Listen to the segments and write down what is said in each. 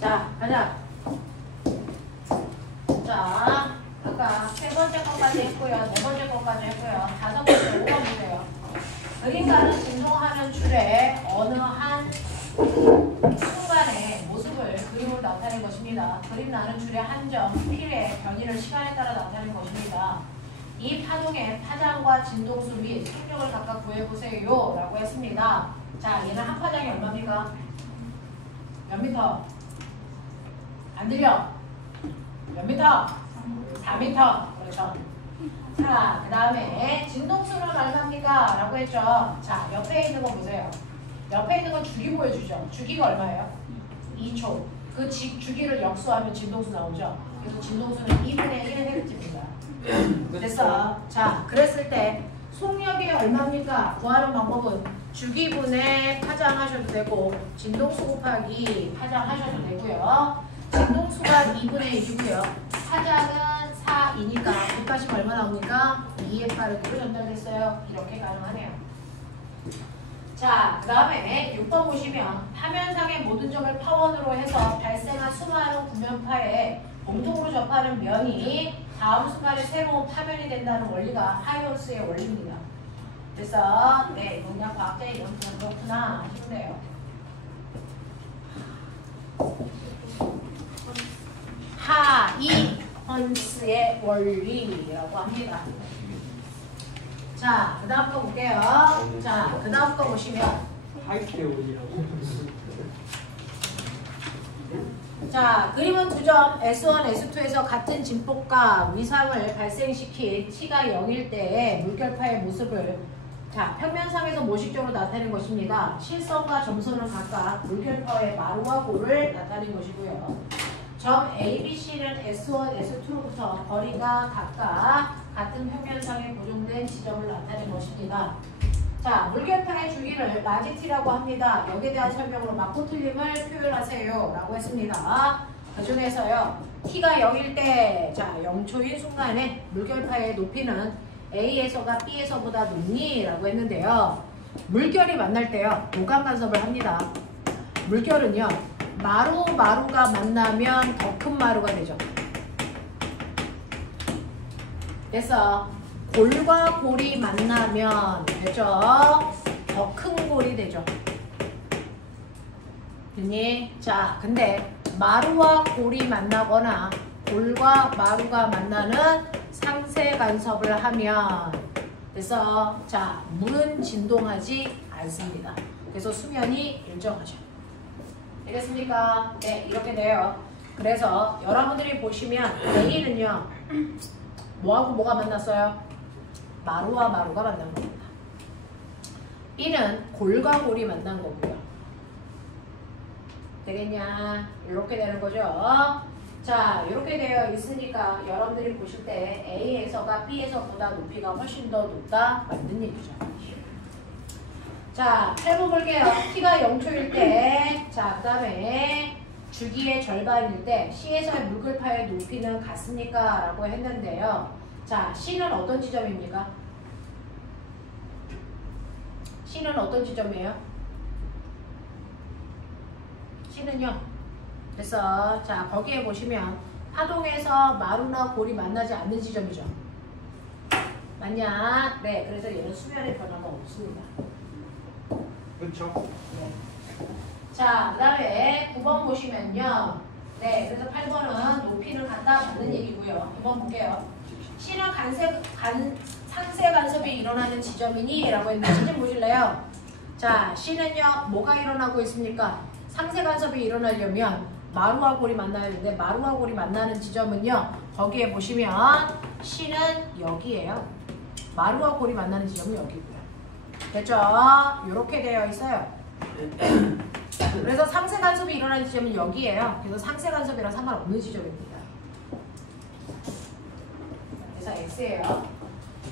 자, 가자. 자, 아까 세 번째 것까지 했고요. 네 번째 것까지 했고요. 다섯 번째 5번 보세요. 그림과는 진동하는 줄에 어느 한 순간의 모습을 그림으로 나타낸 것입니다. 그림 나는 줄의 한 점, 필의 변이를 시간에 따라 나타낸 것입니다. 이 파동의 파장과 진동수 및 속력을 각각 구해보세요 라고 했습니다. 자, 얘는 한 파장이 얼마입니까? 몇 미터? 안 들려? 몇 미터? 4미터. 그렇죠. 자, 그 다음에 진동수는 얼마입니까? 라고 했죠. 자, 옆에 있는 거 보세요. 옆에 있는 건 주기 보여주죠. 주기가 얼마예요? 2초. 그 주기를 역수하면 진동수 나오죠. 그래서 진동수는 2분의 1Hz입니다. 됐어. 자, 그랬을 때 속력이 얼마입니까? 구하는 방법은 주기분의 파장 하셔도 되고 진동수 곱하기 파장 하셔도 되고요. 진동수가 2분의 1이고요. 파장은 4이니까 곱하시면 얼마 나옵니까? 2의 빠르기로 전달됐어요. 이렇게 가능하네요. 자, 그 다음에 6번 보시면 화면상의 모든 점을 파원으로 해서 발생한 수많은 구면파에 공통으로 접하는 면이 다음 순간에 새로운 파면이 된다는 원리가 하이온스의 원리입니다. 그래서 네, 그냥 과학자의 이름 그렇구나 하시면 돼요. 하이온스의 원리라고 합니다. 자, 그 다음 거 볼게요. 자, 그 다음 거 보시면 자, 그림은 두 점 S1, S2에서 같은 진폭과 위상을 발생시킨 T가 0일 때의 물결파의 모습을 자, 평면상에서 모식적으로 나타낸 것입니다. 실선과 점선은 각각 물결파의 마루와 고를 나타낸 것이고요. 점 A, B, C는 S1, S2로부터 거리가 각각 같은 평면상에 고정된 지점을 나타낸 것입니다. 자, 물결파의 주기를 마지T라고 합니다. 여기에 대한 설명으로 맞고 틀림을 표현하세요 라고 했습니다. 그 중에서요, T가 0일 때, 자, 0초인 순간에 물결파의 높이는 A에서가 B에서보다 높니? 라고 했는데요. 물결이 만날 때요, 도감 간섭을 합니다. 물결은요, 마루가 만나면 더 큰 마루가 되죠. 그래서 골과 골이 만나면 되죠. 더 큰 골이 되죠. 됐니? 자, 근데 마루와 골이 만나거나 골과 마루가 만나는 상세 간섭을 하면 그래서 자, 물은 진동하지 않습니다. 그래서 수면이 일정하죠. 되겠습니까? 네, 이렇게 돼요. 그래서 여러분들이 보시면 A는요, 뭐하고 뭐가 만났어요? 마루와 마루가 만난 겁니다. B는 골과 골이 만난 거고요. 되겠냐? 이렇게 되는 거죠. 자, 이렇게 되어 있으니까 여러분들이 보실 때 A에서가 B에서보다 높이가 훨씬 더 높다 맞는 얘기죠. 자, 해볼게요. T가 0초일 때, 자, 그 다음에 주기의 절반일 때 C에서의 물결파의 높이는 같습니까? 라고 했는데요. 자, C는 어떤 지점입니까? C는 어떤 지점이에요? C는요. 그래서 자, 거기에 보시면 파동에서 마루나 골이 만나지 않는 지점이죠. 맞냐? 네, 그래서 얘는 수면의 변화가 없습니다. 그렇죠. 네. 자, 그 다음에 9번 보시면요. 네, 그래서 8번은 높이는 같다 맞는 얘기고요. 2번 볼게요. C는 상세 간섭이 일어나는 지점이니? 라고 했는데 C 좀 보실래요? 자, C는요, 뭐가 일어나고 있습니까? 상세 간섭이 일어나려면 마루와 골이 만나야 되는데 마루와 골이 만나는 지점은요, 거기에 보시면 C는 여기에요. 마루와 골이 만나는 지점은 여기고요. 됐죠? 이렇게 되어 있어요. 그래서 상세 간섭이 일어나는 지점은 여기에요. 그래서 상세 간섭이랑 상관없는 지점입니다. 그래서 X예요.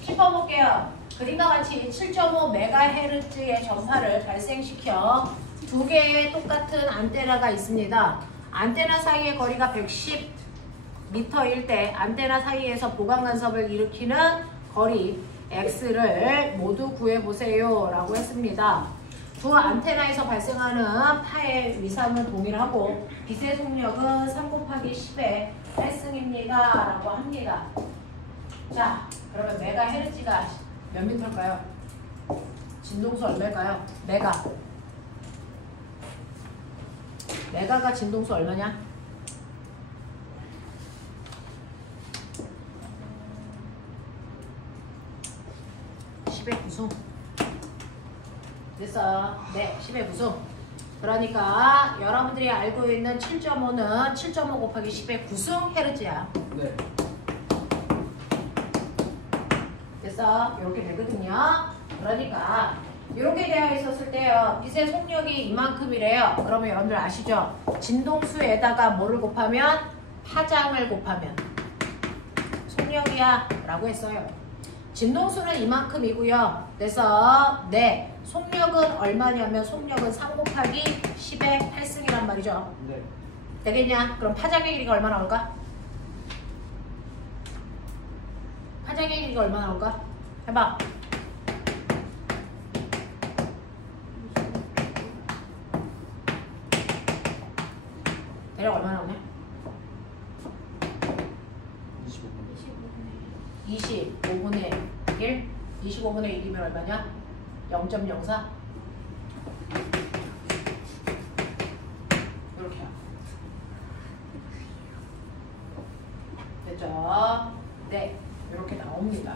10번 볼게요. 그림과 같이 7.5MHz의 전파를 발생시켜 두 개의 똑같은 안테나가 있습니다. 안테나 사이의 거리가 110m일 때 안테나 사이에서 보강 간섭을 일으키는 거리 X를 모두 구해보세요 라고 했습니다. 두 안테나에서 발생하는 파의 위상은 동일하고 빛의 속력은 3 곱하기 10의 8승입니다. 라고 합니다. 자, 그러면 메가헤르츠가 몇 미터일까요? 진동수 얼마일까요? 메가가 진동수 얼마냐? 구승. 됐어. 네, 10의 구승. 그러니까 여러분들이 알고 있는 7.5는 7.5 곱하기 10의 구승 헤르츠야. 네. 됐어. 이렇게 되거든요. 그러니까 이렇게 되어 있었을 때요. 빛의 속력이 이만큼이래요. 그러면 여러분들 아시죠? 진동수에다가 뭐를 곱하면? 파장을 곱하면 속력이야 라고 했어요. 진동수는 이만큼이고요. 그래서 네, 속력은 얼마냐면 속력은 3 곱하기 10의 8승이란 말이죠. 네. 되겠냐? 그럼 파장의 길이가 얼마 나올까? 파장의 길이가 얼마 나올까? 해봐. 대략 얼마 나오냐? 25분의 1? 25분의 1이면 얼마냐? 0.04? 이렇게요. 됐죠? 네, 이렇게 나옵니다.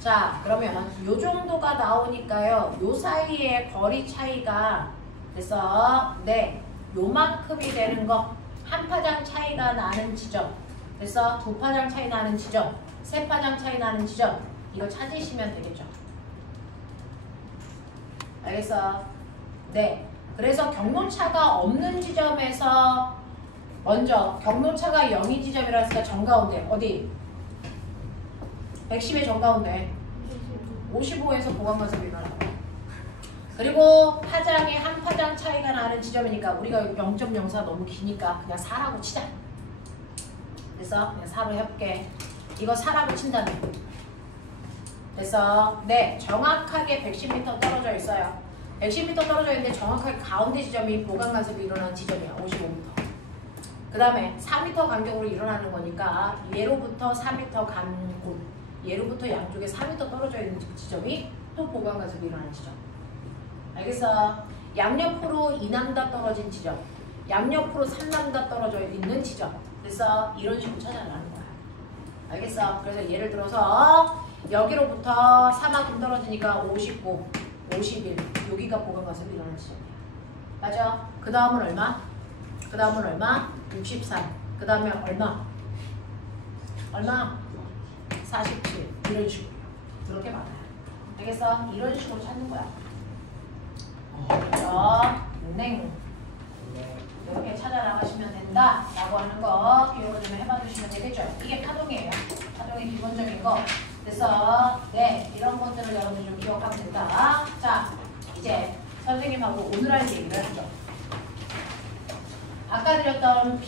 자, 그러면 요 정도가 나오니까요. 요 사이의 거리 차이가 됐어? 네, 요만큼이 되는 거. 한 파장 차이가 나는 지점. 됐어? 두 파장 차이 나는 지점. 세 파장 차이 나는 지점. 이거 찾으시면 되겠죠. 알겠어? 네. 그래서 경로차가 없는 지점에서 먼저 경로차가 0인 지점이라 했으니까 정가운데 어디? 110의 정가운데 55에서 보강관습이 일어나고 그리고 파장에 한 파장 차이가 나는 지점이니까 우리가 0.04 너무 기니까 그냥 4라고 치자. 됐어? 그냥 4로 해볼게. 이거 4라고 친다네. 됐어? 네, 정확하게 110m 떨어져 있어요. 110m 떨어져 있는데 정확하게 가운데 지점이 보강관습이 일어나는 지점이야. 55m. 그 다음에 4m 간격으로 일어나는 거니까 얘로부터 4m 간 곳, 얘로부터 양쪽에 4m 떨어져 있는 지점이 또 보강관습이 일어나는 지점. 알겠어? 양옆으로 2남다 떨어진 지점, 양옆으로 3남다 떨어져 있는 지점. 그래서 이런 식으로 찾아나는 거야. 알겠어? 그래서 예를 들어서 여기로부터 4만큼 떨어지니까 59, 51 여기가 보강관습이 일어나는 지점이야. 맞아? 그 다음은 얼마? 그 다음은 얼마? 63. 그 다음에 얼마? 얼마? 47. 이런 식으로. 그렇게 많아요. 알겠어? 이런 식으로 찾는 거야. 그래서 냉 이렇게 찾아 나가시면 된다 라고 하는 거 기억을 좀 해봐 주시면 되겠죠. 이게 파동이에요. 파동의 기본적인 거. 그래서 네, 이런 것들을 여러분들 좀 기억하면 된다. 자, 이제 선생님하고 오늘 할 얘기를 하죠. 아까 드렸던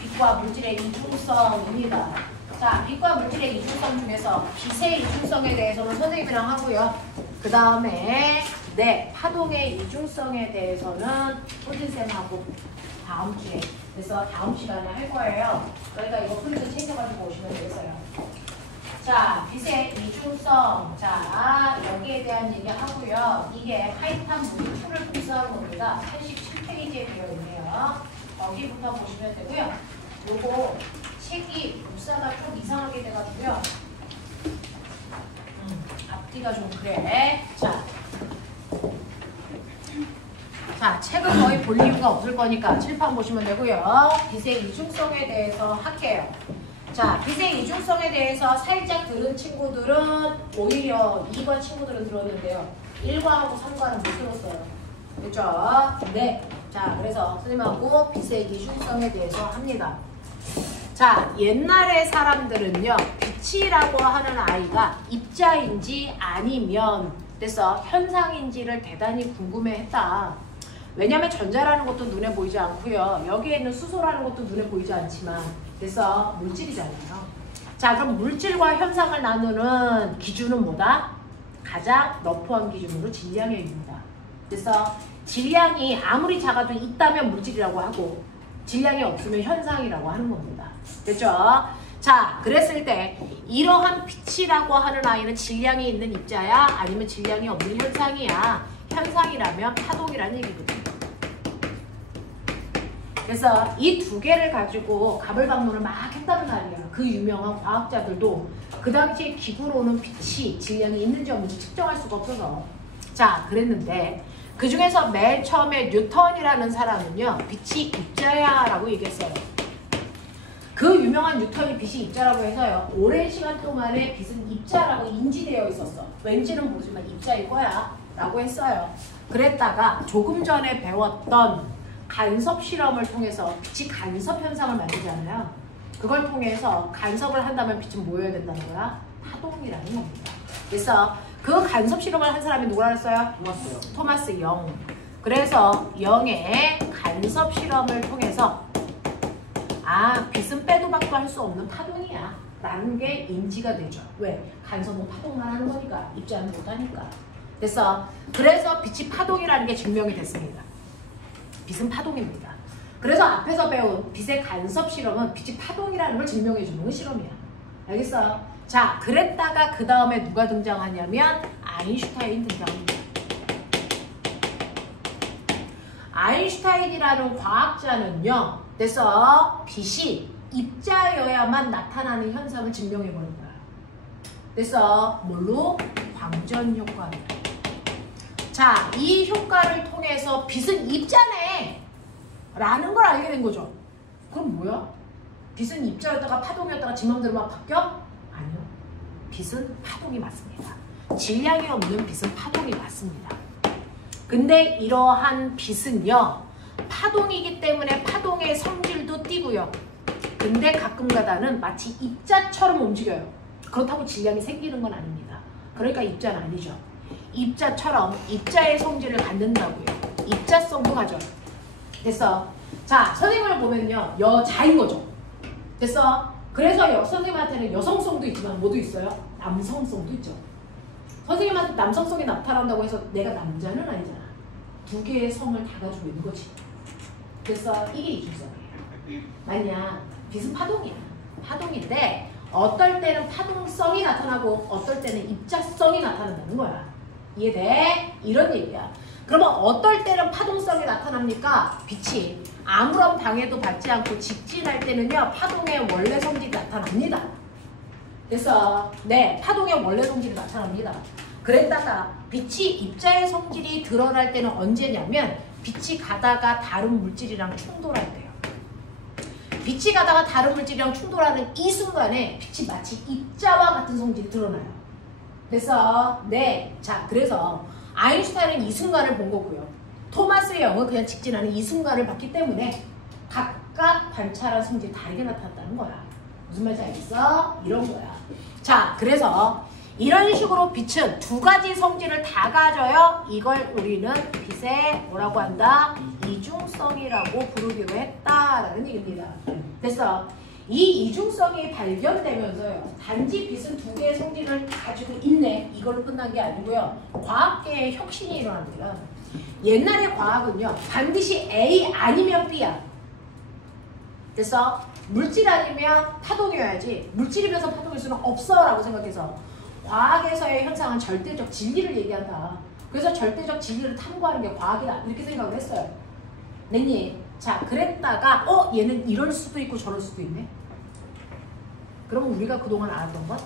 빛과 물질의 이중성입니다. 자, 빛과 물질의 이중성 중에서 빛의 이중성에 대해서는 선생님이랑 하고요. 그 다음에 네, 파동의 이중성에 대해서는 호진쌤하고 다음 주에, 그래서 다음 시간에 할 거예요. 그러니까 이거 프린트 챙겨가지고 오시면 되겠어요. 자, 빛의 이중성. 자, 여기에 대한 얘기 하고요. 이게 타이탄 물줄을 분석한 겁니다. 87페이지에 되어 있네요. 여기부터 보시면 되고요. 요거 책이 복사가 좀 이상하게 돼가지고요. 앞뒤가 좀 그래. 자, 책을 거의 볼 이유가 없을 거니까 칠판 보시면 되고요. 빛의 이중성에 대해서 할게요. 자, 빛의 이중성에 대해서 살짝 들은 친구들은 오히려 2번 친구들은 들었는데요. 1과하고 3과는 못 들었어요. 그렇죠? 네. 자, 그래서 선생님하고 빛의 이중성에 대해서 합니다. 자, 옛날의 사람들은요. 빛이라고 하는 아이가 입자인지 아니면 됐어. 현상인지를 대단히 궁금해했다. 왜냐면 전자라는 것도 눈에 보이지 않고요. 여기에 있는 수소라는 것도 눈에 보이지 않지만 그래서 물질이잖아요. 자, 그럼 물질과 현상을 나누는 기준은 뭐다? 가장 러프한 기준으로 질량형입니다. 그래서 질량이 아무리 작아도 있다면 물질이라고 하고 질량이 없으면 현상이라고 하는 겁니다. 됐죠? 자, 그랬을 때 이러한 빛이라고 하는 아이는 질량이 있는 입자야? 아니면 질량이 없는 현상이야? 현상이라면 파동이라는 얘기거든요. 그래서 이 두 개를 가지고 가불방론을 막 했다는 말이야. 그 유명한 과학자들도 그 당시에 기구로는 빛이 질량이 있는지 없는지 측정할 수가 없어서 자, 그랬는데 그 중에서 맨 처음에 뉴턴이라는 사람은요, 빛이 입자야 라고 얘기했어요. 그 유명한 뉴턴이 빛이 입자라고 해서요, 오랜 시간 동안에 빛은 입자라고 인지되어 있었어. 왠지는 모르지만 입자일 거야 라고 했어요. 그랬다가 조금 전에 배웠던 간섭 실험을 통해서 빛이 간섭 현상을 만들잖아요. 그걸 통해서 간섭을 한다면 빛은 뭐여야 된다는 거야? 파동이라는 겁니다. 그래서 그 간섭 실험을 한 사람이 누구라 했어요? 토마스 영. 그래서 영의 간섭 실험을 통해서 아, 빛은 빼도 박도 할 수 없는 파동이야 라는 게 인지가 되죠. 왜? 간섭은 파동만 하는 거니까, 입자는 못하니까. 그래서 빛이 파동이라는 게 증명이 됐습니다. 빛은 파동입니다. 그래서 앞에서 배운 빛의 간섭 실험은 빛이 파동이라는 걸 증명해 주는 실험이야. 알겠어요? 자, 그랬다가 그 다음에 누가 등장하냐면 아인슈타인 등장합니다. 아인슈타인이라는 과학자는요, 그래서 빛이 입자여야만 나타나는 현상을 증명해 보는 거야. 그래서 뭘로? 광전 효과로. 자, 이 효과를 통해서 빛은 입자네 라는 걸 알게 된 거죠. 그럼 뭐야? 빛은 입자였다가 파동이었다가 지 맘대로 막 바뀌어? 아니요. 빛은 파동이 맞습니다. 질량이 없는 빛은 파동이 맞습니다. 근데 이러한 빛은요, 파동이기 때문에 파동의 성질도 띠고요. 근데 가끔가다는 마치 입자처럼 움직여요. 그렇다고 질량이 생기는 건 아닙니다. 그러니까 입자는 아니죠. 입자처럼 입자의 성질을 갖는다고요. 입자성도 가져요. 자, 선생님을 보면요, 여자인 거죠. 그래서 선생님한테는 여성성도 있지만 뭐도 있어요? 남성성도 있죠. 선생님한테 남성성이 나타난다고 해서 내가 남자는 아니잖아. 두 개의 성을 다 가지고 있는 거지. 이게 이중성이에요. 만약 빛은 파동이야. 파동인데 어떨 때는 파동성이 나타나고 어떨 때는 입자성이 나타난다는 거야. 이해돼? 이런 얘기야. 그러면 어떨 때는 파동성이 나타납니까? 빛이 아무런 방해도 받지 않고 직진할 때는요, 파동의 원래 성질이 나타납니다. 네, 파동의 원래 성질이 나타납니다. 그랬다가 빛이 입자의 성질이 드러날 때는 언제냐면 빛이 가다가 다른 물질이랑 충돌할 때요. 빛이 가다가 다른 물질이랑 충돌하는 이 순간에 빛이 마치 입자와 같은 성질이 드러나요. 네, 자, 그래서 아인슈타인은 이 순간을 본 거고요. 토마스 영은 그냥 직진하는 이 순간을 봤기 때문에 각각 관찰한 성질이 다르게 나타났다는 거야. 무슨 말인지 알겠어? 이런 거야. 자, 그래서 이런 식으로 빛은 두 가지 성질을 다 가져요. 이걸 우리는 빛의 뭐라고 한다? 이중성이라고 부르기로 했다라는 얘기입니다. 이 이중성이 발견되면서요, 단지 빛은 두 개의 성질을 가지고 있네, 이걸로 끝난 게 아니고요, 과학계의 혁신이 일어납니다. 옛날의 과학은요, 반드시 A 아니면 B야. 물질 아니면 파동이어야지 물질이면서 파동일 수는 없어 라고 생각해서 과학에서의 현상은 절대적 진리를 얘기한다. 그래서 절대적 진리를 탐구하는 게 과학이다, 이렇게 생각을 했어요. 네. 자, 그랬다가 얘는 이럴 수도 있고 저럴 수도 있네. 그러면 우리가 그동안 알았던 건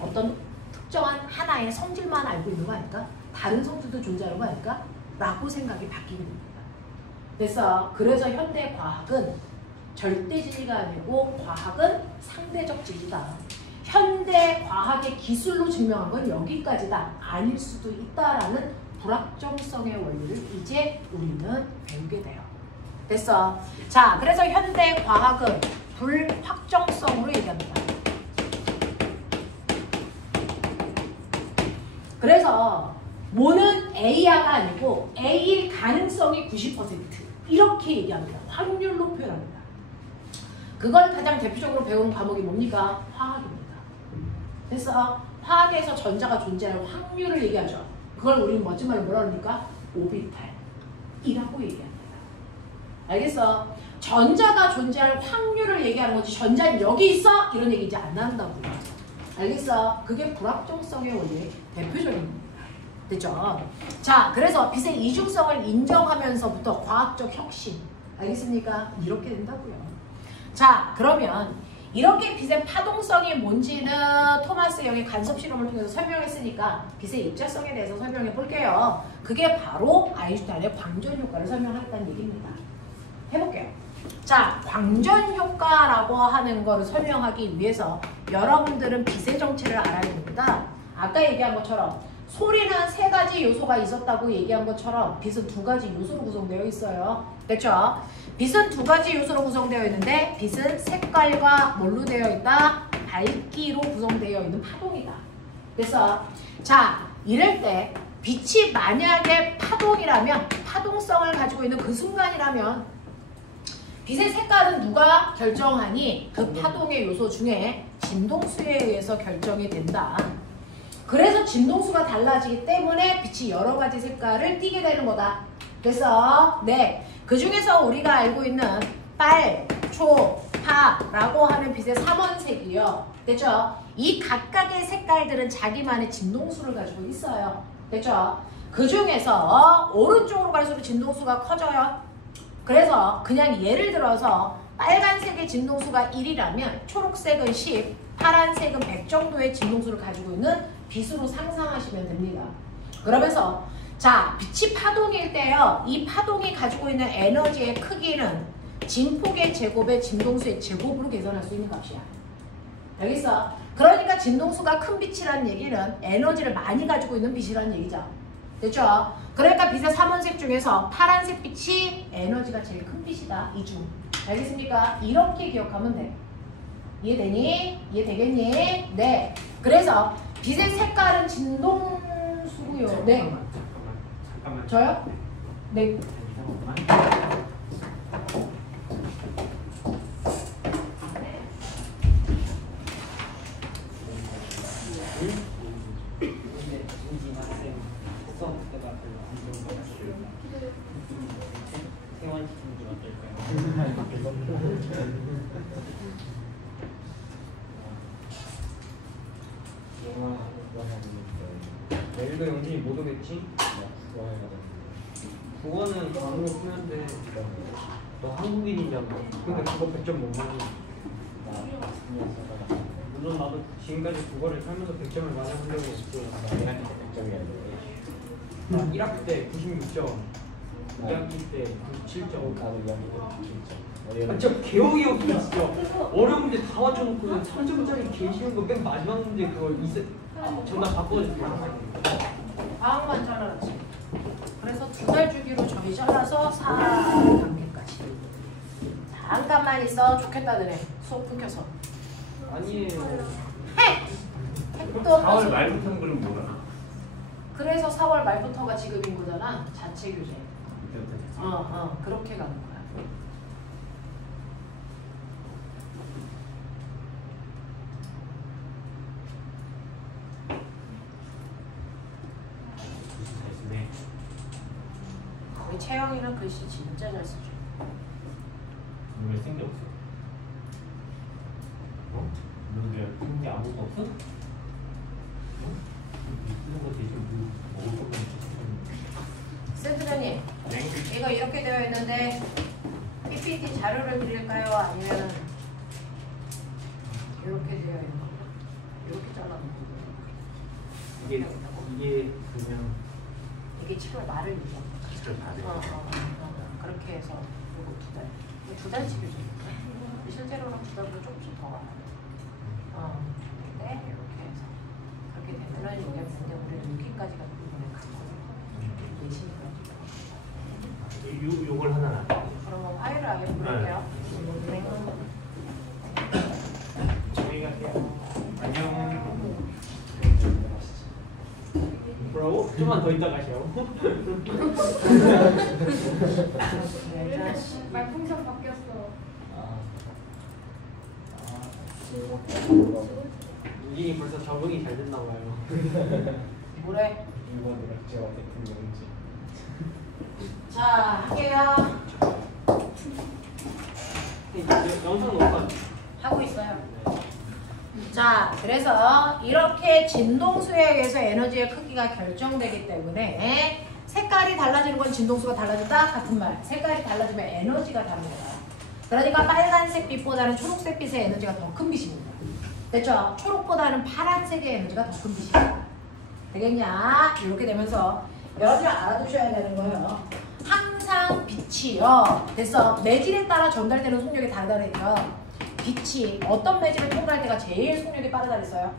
어떤 특정한 하나의 성질만 알고 있는 거 아닐까? 다른 성질도 존재하는 거 아닐까? 라고 생각이 바뀌게 됩니다. 그래서 현대 과학은 절대 진리가 아니고 과학은 상대적 진리다. 현대 과학의 기술로 증명한 건 여기까지다. 아닐 수도 있다라는 불확정성의 원리를 이제 우리는 배우게 돼요. 자, 그래서 현대 과학은 불확정성으로 얘기합니다. 그래서 뭐는 A야가 아니고 A일 가능성이 90% 이렇게 얘기합니다. 확률로 표현합니다. 그걸 가장 대표적으로 배우는 과목이 뭡니까? 화학입니다. 화학에서 전자가 존재할 확률을 얘기하죠. 그걸 우리는 멋진 말로 뭐라 그러니까? 오비탈이라고 얘기합니다. 알겠어? 전자가 존재할 확률을 얘기하는 거지 전자는 여기 있어? 이런 얘기 이제 안 한다고요. 알겠어? 그게 불확정성의 원리의 대표적인 겁니다. 됐죠? 자, 그래서 빛의 이중성을 인정하면서부터 과학적 혁신. 알겠습니까? 이렇게 된다고요. 자, 그러면 이렇게 빛의 파동성이 뭔지는 토마스 영의 간섭 실험을 통해서 설명했으니까 빛의 입자성에 대해서 설명해 볼게요. 그게 바로 아인슈타인의 광전 효과를 설명하겠다는 얘기입니다. 해볼게요. 자, 광전 효과라고 하는 거를 설명하기 위해서 여러분들은 빛의 정체를 알아야 됩니다. 아까 얘기한 것처럼 소리는 3가지 요소가 있었다고 얘기한 것처럼 빛은 2가지 요소로 구성되어 있어요. 됐죠? 빛은 2가지 요소로 구성되어 있는데 빛은 색깔과 뭘로 되어 있다? 밝기로 구성되어 있는 파동이다. 그래서 자, 이럴 때 빛이 만약에 파동이라면 파동성을 가지고 있는 그 순간이라면 빛의 색깔은 누가 결정하니? 그 파동의 요소 중에 진동수에 의해서 결정이 된다. 그래서 진동수가 달라지기 때문에 빛이 여러 가지 색깔을 띠게 되는 거다. 그래서 네, 그 중에서 우리가 알고 있는 빨, 초, 파라고 하는 빛의 3원색이요. 됐죠? 이 각각의 색깔들은 자기만의 진동수를 가지고 있어요. 됐죠? 그 중에서 오른쪽으로 갈수록 진동수가 커져요. 그래서 그냥 예를 들어서 빨간색의 진동수가 1이라면 초록색은 10, 파란색은 100 정도의 진동수를 가지고 있는 빛으로 상상하시면 됩니다. 그러면서 자, 빛이 파동일 때요. 이 파동이 가지고 있는 에너지의 크기는 진폭의 제곱의 진동수의 제곱으로 계산할 수 있는 값이야. 알겠어? 그러니까 진동수가 큰 빛이라는 얘기는 에너지를 많이 가지고 있는 빛이라는 얘기죠. 됐죠? 그러니까 빛의 3원색 중에서 파란색 빛이 에너지가 제일 큰 빛이다. 이중. 알겠습니까? 이렇게 기억하면 돼. 이해되니? 이해되겠니? 네. 그래서 빛의 색깔은 진동수고요. 네. 잠깐만. 저요? 네. L도 영진이 못 오겠지? 국어는 과목을 쓰는데 너 한국인이잖아. 근데 국어 100점 못 먹는. 물론 나도 지금까지 국어를 살면서 100점을 맞아본 적이 없어. 내가 100점이 아니라 나 1학기 때 96점, 2학기 때 97점. 나도 2학기 때 97점. 아, 진짜 개어이 없네 진짜. 어려운 문제 다 맞춰놓고 3점짜리 개 쉬운 거 맨 마지막 문제 그걸 정답 바꿔줄게. 방학만 잘라놨지. 그래서 2달 주기로 저희 잘라서 4단계까지. 잠깐만 있어. 좋겠다더래. 수업 끊겨서. 아니에요. 핵도 4월 말부터는 그럼 뭐야? 그래서 4월 말부터가 지금인 거잖아. 자체 교재. 이때부터 그렇게 가는 거야. 네. 우리 채영이는 글씨 진짜 잘 쓰죠. 왜 쓴 게 없어? 어? 쓴게 아무것도 없어? 쓰는 거 대신 먹을 것만 센터장님, 네. 이거 이렇게 되어 있는데 PPT 자료를 드릴까요? 아니면 이렇게 되어 있는 거? 이렇게 잘라놓은 거. 이게 그냥 이게 7월 말을 얘기하는 거. 기술 받을 그렇게 해서 요거 2달. 2달치 교재. 실제로는 2달보다 조금씩 더 가요. 근데 이렇게 해서 그렇게 되면은 이게 근데 우리 6기까지가 이번에 갔거든요. 예시니까. 요걸 하나 놔. 그러면 파일을 아예 보낼게요. 저희 갈게요. 안녕. 뭐라고? 좀만 더 있다 가시오. 말풍선 바뀌었어. 이게 벌써 적응이 잘 됐나 봐요. 뭐래? 이번 제가 대통령인지. 자, 할게요. 영상 녹화. 하고 있어요. 자, 그래서 이렇게 진동수에 의해서 에너지의 크기가 결정되기 때문에 색깔이 달라지는 건 진동수가 달라진다? 같은 말. 색깔이 달라지면 에너지가 다릅니다. 그러니까 빨간색 빛보다는 초록색 빛의 에너지가 더 큰 빛입니다. 됐죠? 초록보다는 파란색의 에너지가 더 큰 빛입니다. 되겠냐? 이렇게 되면서 여러분이 알아두셔야 되는 거예요. 항상 빛이요. 됐어. 매질에 따라 전달되는 속력이 다르다니까. 빛이 어떤 매질을 통과할 때가 제일 속력이 빠르다 그랬어요?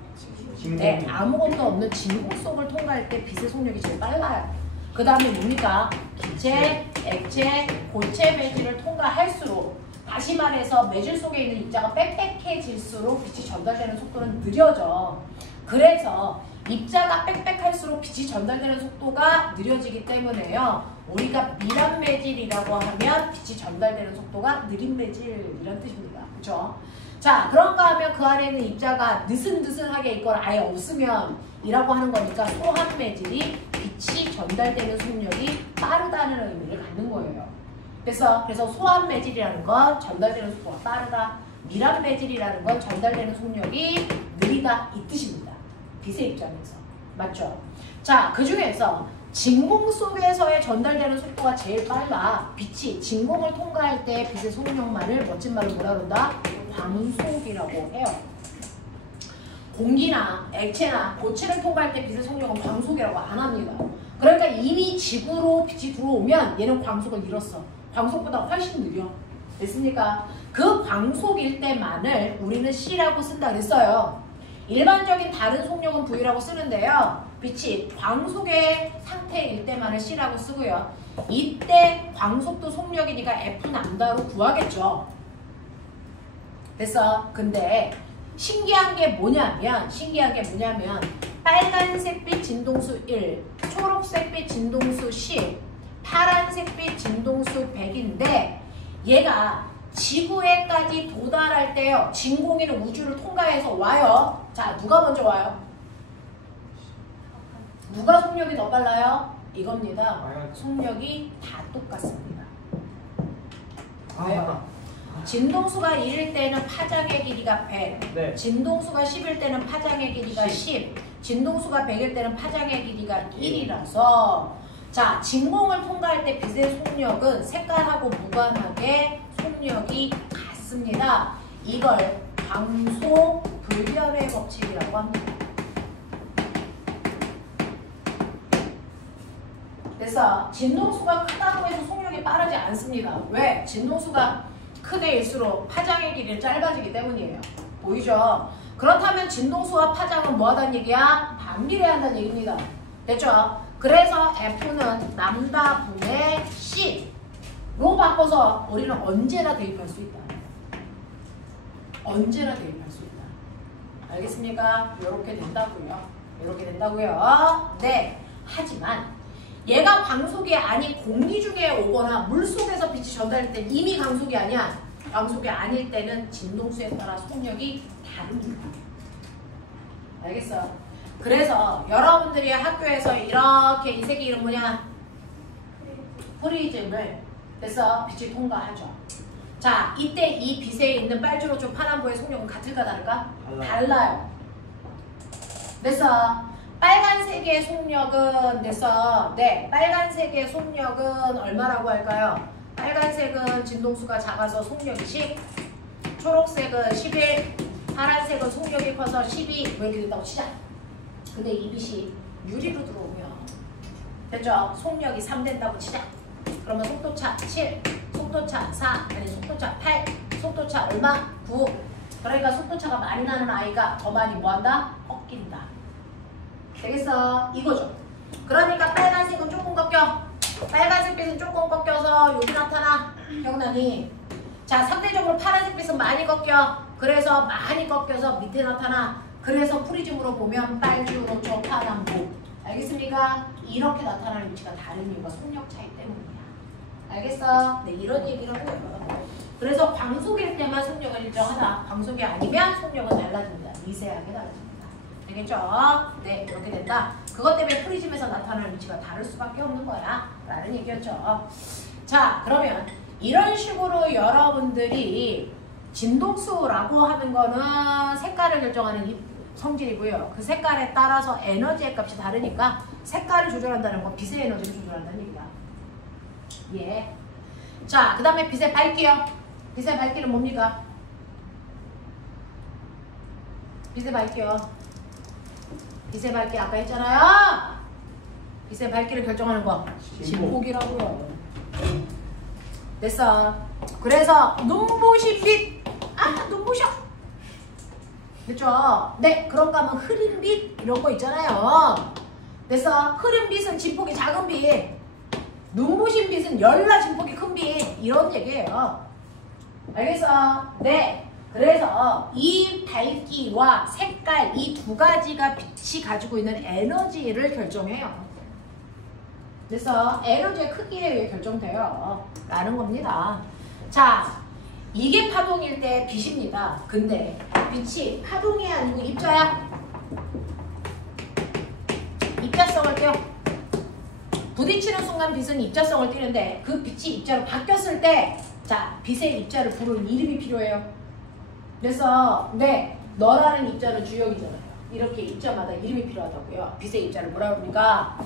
네, 아무것도 없는 진공 속을 통과할 때 빛의 속력이 제일 빨라요. 그 다음에 뭡니까? 기체, 액체, 고체 매질을 통과할수록 다시 말해서 매질 속에 있는 입자가 빽빽해질수록 빛이 전달되는 속도는 느려져. 그래서 입자가 빽빽할수록 빛이 전달되는 속도가 느려지기 때문에요. 우리가 미란 매질이라고 하면 빛이 전달되는 속도가 느린 매질 이런 뜻입니다. 그렇죠? 자, 그런가 하면 그 안에 있는 입자가 느슨느슨하게 있거나 아예 없으면 이라고 하는 거니까 소한 매질이 빛이 전달되는 속력이 빠르다는 의미를 갖는 거예요. 그래서 소한 매질이라는 건 전달되는 속도가 빠르다. 미란 매질이라는 건 전달되는 속력이 느리다 이 뜻입니다. 빛의 입장에서. 맞죠? 자, 그 중에서 진공 속에서의 전달되는 속도가 제일 빨라. 빛이 진공을 통과할 때 빛의 속력만을 멋진 말로 뭐라 그런다? 광속이라고 해요. 공기나 액체나 고체를 통과할 때 빛의 속력은 광속이라고 안 합니다. 그러니까 이미 지구로 빛이 들어오면 얘는 광속을 잃었어. 광속보다 훨씬 느려. 됐습니까? 그 광속일 때만을 우리는 C라고 쓴다 그랬어요. 일반적인 다른 속력은 V라고 쓰는데요. 빛이 광속의 상태일 때만을 C라고 쓰고요. 이때 광속도 속력이니까 F 남다로 구하겠죠. 됐어. 근데 신기한 게 뭐냐면 빨간색빛 진동수 1, 초록색빛 진동수 10, 파란색빛 진동수 100인데 얘가 지구에까지 도달할 때요. 진공이는 우주를 통과해서 와요. 자, 누가 먼저 와요? 누가 속력이 더 빨라요? 이겁니다. 속력이 다 똑같습니다. 왜요? 진동수가 1일 때는 파장의 길이가 100, 네. 진동수가 10일 때는 파장의 길이가 10, 진동수가 100일 때는 파장의 길이가 1이라서 자, 진공을 통과할 때 빛의 속력은 색깔하고 무관하게 속력이 같습니다. 이걸 광속 불변의 법칙이라고 합니다. 그래서 진동수가 크다고 해서 속력이 빠르지 않습니다. 왜? 진동수가 큰 애일수록 파장의 길이는 짧아지기 때문이에요. 보이죠? 그렇다면 진동수와 파장은 뭐하다는 얘기야? 반비례한다는 얘기입니다. 됐죠? 그래서 F는 남다분의 C로 바꿔서 우리는 언제나 대입할 수 있다. 언제나 대입할 수 있다. 알겠습니까? 이렇게 된다고요. 이렇게 된다고요. 네. 하지만 얘가 광속이 아닌 공기 중에 오거나 물 속에서 빛이 전달될 때 이미 광속이 아니야. 광속이 아닐 때는 진동수에 따라 속력이 다릅니다. 알겠어? 그래서 여러분들이 학교에서 이렇게 이 색이 이름 뭐냐? 프리즘을 그래서 빛이 통과하죠. 자, 이때 이 빛에 있는 빨주노초 파란보의 속력은 같을까 다를까? 달라요. 그래서 빨간색의 속력은 빨간색의 속력은 얼마라고 할까요? 빨간색은 진동수가 작아서 속력이 10, 초록색은 11, 파란색은 속력이 커서 12 뭐 이렇게 된다고 치자. 근데 이 빛이 유리로 들어오면 됐죠? 속력이 3 된다고 치자. 그러면 속도차 7, 속도차 4, 아니 속도차 8, 속도차 얼마? 9. 그러니까 속도차가 많이 나는 아이가 더 많이 뭐한다? 꺾인다. 되겠어? 이거죠. 그러니까 빨간색은 조금 꺾여. 빨간색 빛은 조금 꺾여서 여기 나타나. 기억나니? 자, 상대적으로 파란색 빛은 많이 꺾여. 그래서 많이 꺾여서 밑에 나타나. 그래서 프리즘으로 보면 빨주노초 파란보. 알겠습니까? 이렇게 나타나는 위치가 다른 이유가 속력 차이 때문이야. 알겠어? 네, 이런 얘기를 하고요. 그래서 광속일 때만 속력을 일정하다. 광속이 아니면 속력은 달라집니다. 미세하게 달라집니다. 되겠죠? 네, 이렇게 된다. 그것 때문에 프리즘에서 나타나는 위치가 다를 수밖에 없는 거야. 라는 얘기였죠. 자, 그러면 이런 식으로 여러분들이 진동수라고 하는 거는 색깔을 결정하는 성질이고요. 그 색깔에 따라서 에너지의 값이 다르니까 색깔을 조절한다는 건 빛의 에너지를 조절한다는 얘기다. 예. 자, 그 다음에 빛의 밝기요. 빛의 밝기는 뭡니까? 빛의 밝기요. 빛의 밝기 아까 했잖아요. 빛의 밝기를 결정하는 거 진폭이라고요. 됐어. 그래서 눈부신 빛. 아, 눈부셔. 됐죠? 네, 그런가 하면 흐린 빛 이런 거 있잖아요. 됐어. 흐린 빛은 진폭이 작은 빛. 눈부신 빛은 열나 진폭이 큰 빛. 이런 얘기예요. 알겠어? 네. 그래서 이 밝기와 색깔 이 두 가지가 빛이 가지고 있는 에너지를 결정해요. 그래서 에너지의 크기에 의해 결정돼요. 라는 겁니다. 자, 이게 파동일 때 빛입니다. 근데 빛이 파동이 아니고 입자야. 입자성을 떼요. 부딪히는 순간 빛은 입자성을 띠는데 그 빛이 입자로 바뀌었을 때 자, 빛의 입자를 부르는 이름이 필요해요. 그래서 네, 너라는 입자는 주역이잖아요. 이렇게 입자마다 이름이 필요하다고요. 빛의 입자를 뭐라고 부르니까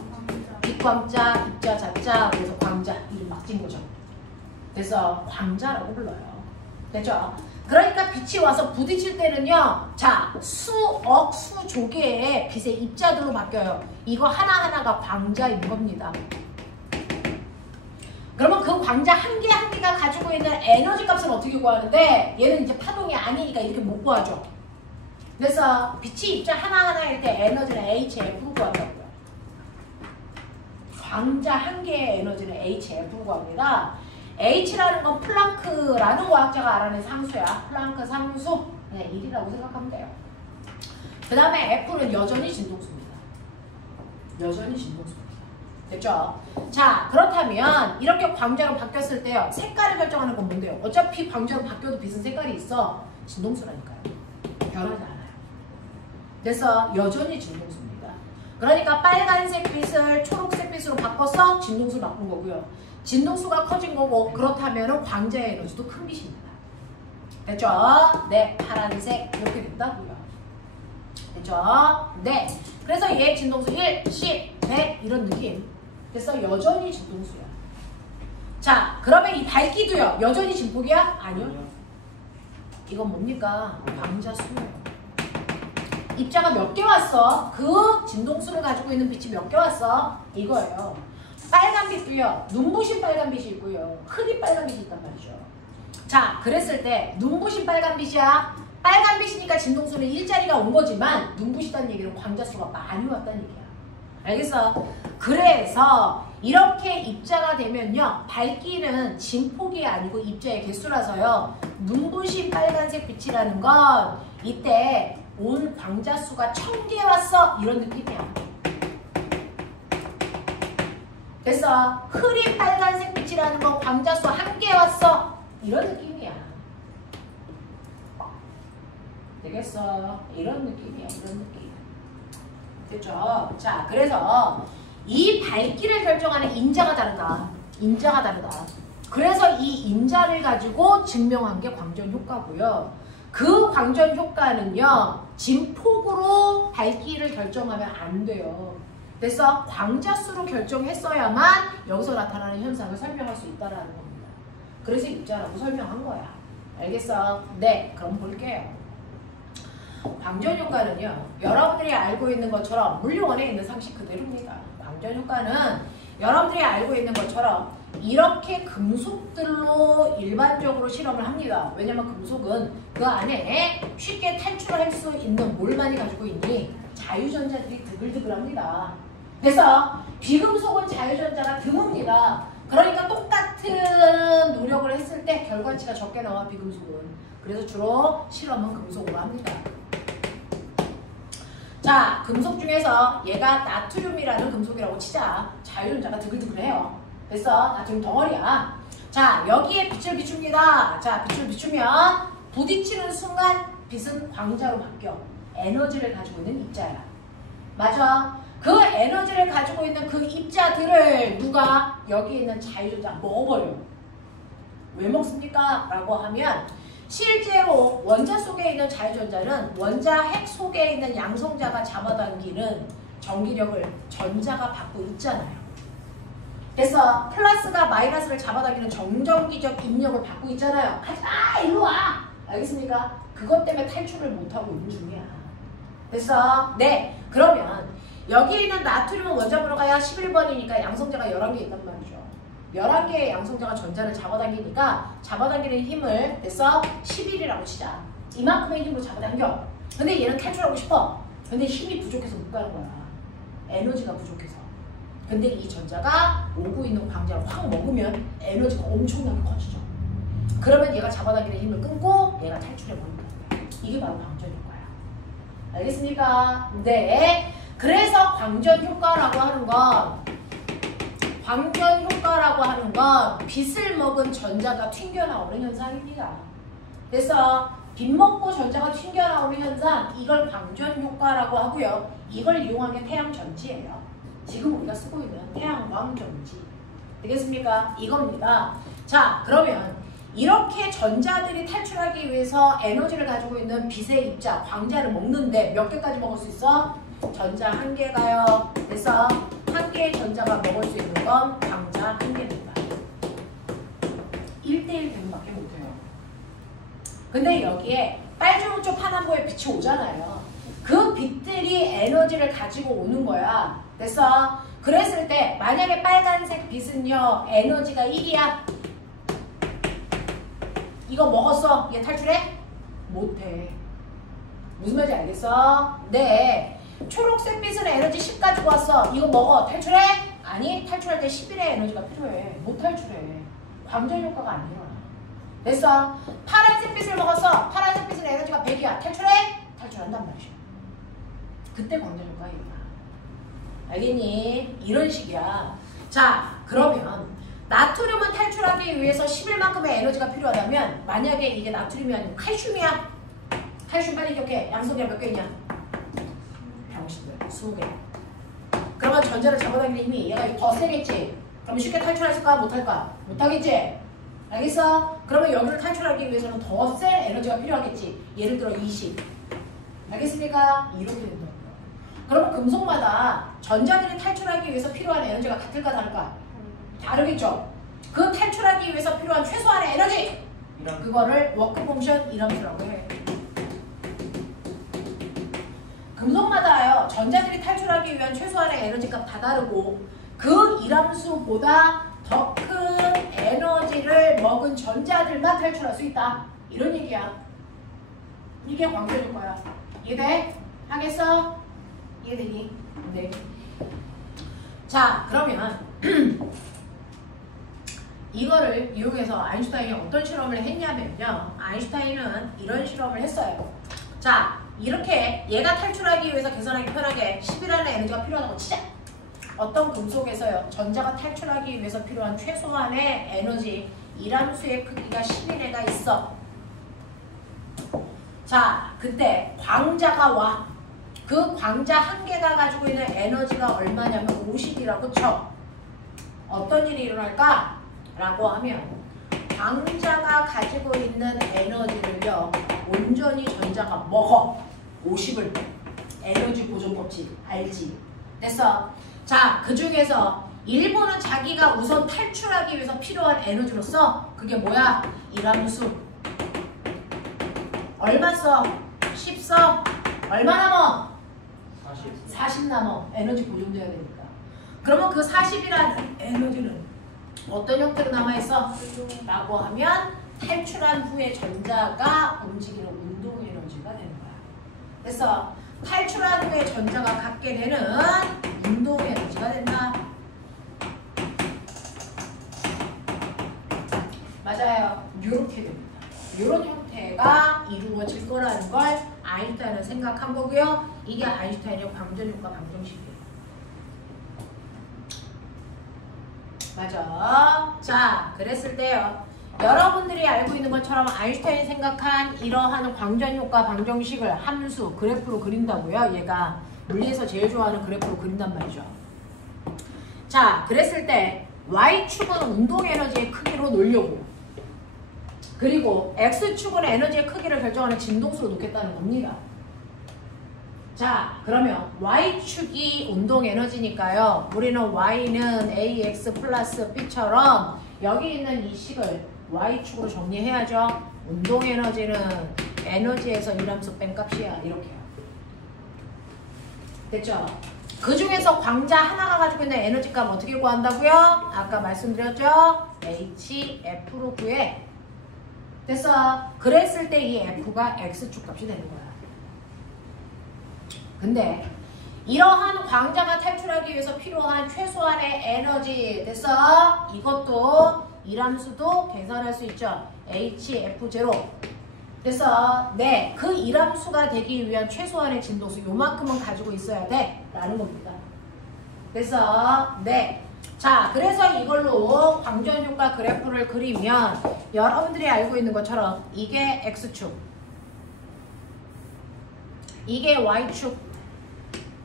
빛광자, 입자, 자자, 그래서 광자 이름 막 찐 거죠. 그래서 광자라고 불러요. 됐죠? 그러니까 빛이 와서 부딪힐 때는요. 자, 수억, 수조개의 빛의 입자들로 바뀌어요. 이거 하나하나가 광자인 겁니다. 그러면 그 광자 한 개 한 개가 가지고 있는 에너지 값은 어떻게 구하는데 얘는 이제 파동이 아니니까 이렇게 못 구하죠. 그래서 빛이 입자 하나하나일 때 에너지는 HF로 구한다고요. 광자 한 개의 에너지는 HF로 구합니다. H라는 건 플랑크라는 과학자가 알아낸 상수야. 플랑크 상수. 그냥 1이라고 생각하면 돼요. 그 다음에 F는 여전히 진동수입니다. 여전히 진동수입니다. 됐죠? 자, 그렇다면 이렇게 광자로 바뀌었을 때요. 색깔을 결정하는 건 뭔데요? 어차피 광자로 바뀌어도 빛은 색깔이 있어. 진동수라니까요. 변하지 않아요. 그래서 여전히 진동수입니다. 그러니까 빨간색 빛을 초록색 빛으로 바꿔서 진동수를 바꾼 거고요. 진동수가 커진 거고 그렇다면 광자의 에너지도 큰 빛입니다. 됐죠? 네, 파란색 이렇게 된다고요. 됐죠? 네. 그래서 얘 진동수 1, 10, 100 이런 느낌. 그래서 여전히 진동수야. 자, 그러면 이 밝기도요. 여전히 진폭이야? 아니요. 이건 뭡니까? 광자수예요. 입자가 몇 개 왔어? 그 진동수를 가지고 있는 빛이 몇 개 왔어? 이거예요. 빨간빛도요. 눈부신 빨간빛이 있고요. 흐린 빨간빛이 있단 말이죠. 자, 그랬을 때 눈부신 빨간빛이야. 빨간빛이니까 진동수는 일자리가 온 거지만 눈부시다는 얘기는 광자수가 많이 왔다는 얘기야. 알겠어? 그래서 이렇게 입자가 되면요. 밝기는 진폭이 아니고 입자의 개수라서요. 눈부신 빨간색 빛이라는 건 이때 온 광자수가 1000개 왔어. 이런 느낌이야. 그래서 흐린 빨간색 빛이라는 건 광자수 1개 왔어. 이런 느낌이야. 되겠어? 이런 느낌이야. 이런 느낌. 됐죠? 자, 그래서 이 밝기를 결정하는 인자가 다르다. 인자가 다르다. 그래서 이 인자를 가지고 증명한 게 광전 효과고요. 그 광전 효과는요. 진폭으로 밝기를 결정하면 안 돼요. 그래서 광자수로 결정했어야만 여기서 나타나는 현상을 설명할 수 있다는 겁니다. 그래서 입자라고 설명한 거야. 알겠어? 네, 그럼 볼게요. 광전 효과는요. 여러분들이 알고 있는 것처럼 물리원에 있는 상식 그대로입니다. 광전 효과는 여러분들이 알고 있는 것처럼 이렇게 금속들로 일반적으로 실험을 합니다. 왜냐면 금속은 그 안에 쉽게 탈출할 수 있는 뭘 많이 가지고 있니? 자유전자들이 드글드글합니다. 그래서 비금속은 자유전자가 드뭅니다. 그러니까 똑같은 노력을 했을 때 결과치가 적게 나와 비금속은. 그래서 주로 실험은 금속으로 합니다. 자, 금속 중에서 얘가 나트륨이라는 금속이라고 치자. 자유전자가 드글드글해요. 그래서 나트륨 덩어리야. 자, 여기에 빛을 비춥니다. 자, 빛을 비추면 부딪히는 순간 빛은 광자로 바뀌어. 에너지를 가지고 있는 입자야. 맞아. 그 에너지를 가지고 있는 그 입자들을 누가 여기 있는 자유전자 먹어버려. 왜 먹습니까? 라고 하면 실제로 원자 속에 있는 자유전자는 원자 핵 속에 있는 양성자가 잡아당기는 전기력을 전자가 받고 있잖아요. 그래서 플러스가 마이너스를 잡아당기는 정전기적 입력을 받고 있잖아요. 가지마! 일로 와! 알겠습니까? 그것 때문에 탈출을 못하고 있는 중이야. 됐어? 네. 그러면 여기 있는 나트륨은 원자 번호가 11번이니까 양성자가 11개 있단 말이죠. 11개의 양성자가 전자를 잡아당기니까 잡아당기는 힘을 됐어? 11이라고 치자. 이만큼의 힘으로 잡아당겨. 근데 얘는 탈출하고 싶어. 근데 힘이 부족해서 못 가는 거야. 에너지가 부족해서. 근데 이 전자가 오고 있는 광자를 확 먹으면 에너지가 엄청나게 커지죠. 그러면 얘가 잡아당기는 힘을 끊고 얘가 탈출해버린다. 이게 바로 광전 효과야. 알겠습니까? 네. 그래서 광전 효과라고 하는 건 빛을 먹은 전자가 튕겨나오는 현상입니다. 그래서 빛 먹고 전자가 튕겨나오는 현상, 이걸 광전 효과라고 하고요. 이걸 이용한 게 태양전지예요. 지금 우리가 쓰고 있는 태양광전지. 되겠습니까? 이겁니다. 자, 그러면 이렇게 전자들이 탈출하기 위해서 에너지를 가지고 있는 빛의 입자, 광자를 먹는데 몇 개까지 먹을 수 있어? 전자 1개가요. 그래서 1개의 전자가 먹을 수 있는 건 광자 1개입니다. 1대1 대응밖에 못해요. 근데 여기에 빨주노초 파남보의 빛이 오잖아요. 그 빛들이 에너지를 가지고 오는 거야. 됐어? 그랬을 때 만약에 빨간색 빛은요 에너지가 1이야. 이거 먹었어? 얘 탈출해? 못해. 무슨 말인지 알겠어? 네. 초록색 빛은 에너지 10 가지고 왔어. 이거 먹어. 탈출해? 아니, 탈출할 때 11의 에너지가 필요해. 못 탈출해. 광전 효과가 안 일어나. 됐어? 파란색 빛을 먹었어. 파란색 빛은 에너지가 100이야. 탈출해? 탈출한단 말이야. 그때 광전 효과가 일어나. 알겠니? 이런 식이야. 자, 그러면 나트륨은 탈출하기 위해서 11만큼의 에너지가 필요하다면 만약에 이게 나트륨이 아니고 칼슘이야. 칼슘 빨리 기억해. 양성자 몇 개 있냐? 병신들 20개. 그러면 전자를 잡아당기는 힘이 얘가 더 세겠지. 그러면 쉽게 탈출할까? 못할까? 못하겠지? 알겠어? 그러면 여기를 탈출하기 위해서는 더 센 에너지가 필요하겠지. 예를 들어 20. 알겠습니까? 이렇게 된다고요. 그러면 금속마다 전자들이 탈출하기 위해서 필요한 에너지가 같을까 다를까? 다르겠죠? 그 탈출하기 위해서 필요한 최소한의 에너지! 그거를 워크펑션 이람수라고 해. 금속마다요. 전자들이 탈출하기 위한 최소한의 에너지가 다 다르고 그 이람수보다 더 큰 에너지를 먹은 전자들만 탈출할 수 있다. 이런 얘기야. 이게 광전 효과야. 이해돼? 하겠어? 이해되니? 네. 자, 그러면 이거를 이용해서 아인슈타인이 어떤 실험을 했냐면요. 아인슈타인은 이런 실험을 했어요. 자, 이렇게 얘가 탈출하기 위해서 계산하기 편하게 10이라는 에너지가 필요하다고 치자. 어떤 금속에서요. 전자가 탈출하기 위해서 필요한 최소한의 에너지 이람수의 크기가 11회가 있어. 자, 그때 광자가 와. 그 광자 한 개가 가지고 있는 에너지가 얼마냐면 50이라고 쳐. 어떤 일이 일어날까? 라고 하면 광자가 가지고 있는 에너지를요. 온전히 전자가 먹어. 50을. 에너지 보존 법칙. 알지? 됐어? 자, 그 중에서 일부는 자기가 우선 탈출하기 위해서 필요한 에너지로서 그게 뭐야? 이람수. 얼마 써? 10 써? 얼마 남어? 40 남어. 에너지 보존돼야 되니까. 그러면 그 40이라는 에너지는 어떤 형태로 남아있어? 라고 하면 탈출한 후에 전자가 움직이는 운동 에너지가 되는 거야. 그래서 탈출한 후에 전자가 갖게 되는 운동 에너지가 된다. 맞아요. 이렇게 됩니다. 이런 형태가 이루어질 거라는 걸 아인슈타인은 생각한 거고요. 이게 아인슈타인의 광전효과 방정식이에요. 맞아. 자, 그랬을 때요. 여러분들이 알고 있는 것처럼 아인슈타인이 생각한 이러한 광전효과 방정식을 함수, 그래프로 그린다고요. 얘가 물리에서 제일 좋아하는 그래프로 그린단 말이죠. 자, 그랬을 때 Y축은 운동 에너지의 크기로 놓으려고, 그리고 X축은 에너지의 크기를 결정하는 진동수로 놓겠다는 겁니다. 자, 그러면 Y축이 운동 에너지니까요. 우리는 Y는 AX 플러스 B처럼 여기 있는 이 식을 Y축으로 정리해야죠. 운동 에너지는 에너지에서 일함수 뺀 값이야. 이렇게요. 됐죠? 그 중에서 광자 하나가 가지고 있는 에너지 값 어떻게 구한다고요? 아까 말씀드렸죠? HF로 구해. 됐어. 그랬을 때 이 F가 X축 값이 되는 거야. 근데 이러한 광자가 탈출하기 위해서 필요한 최소한의 에너지, 됐어? 이것도 일함수도 계산할 수 있죠. HF0. 됐어? 네, 그 일함수가 되기 위한 최소한의 진동수 요만큼은 가지고 있어야 돼 라는 겁니다. 됐어? 네. 자, 그래서 이걸로 광전효과 그래프를 그리면 여러분들이 알고 있는 것처럼 이게 X축, 이게 Y축.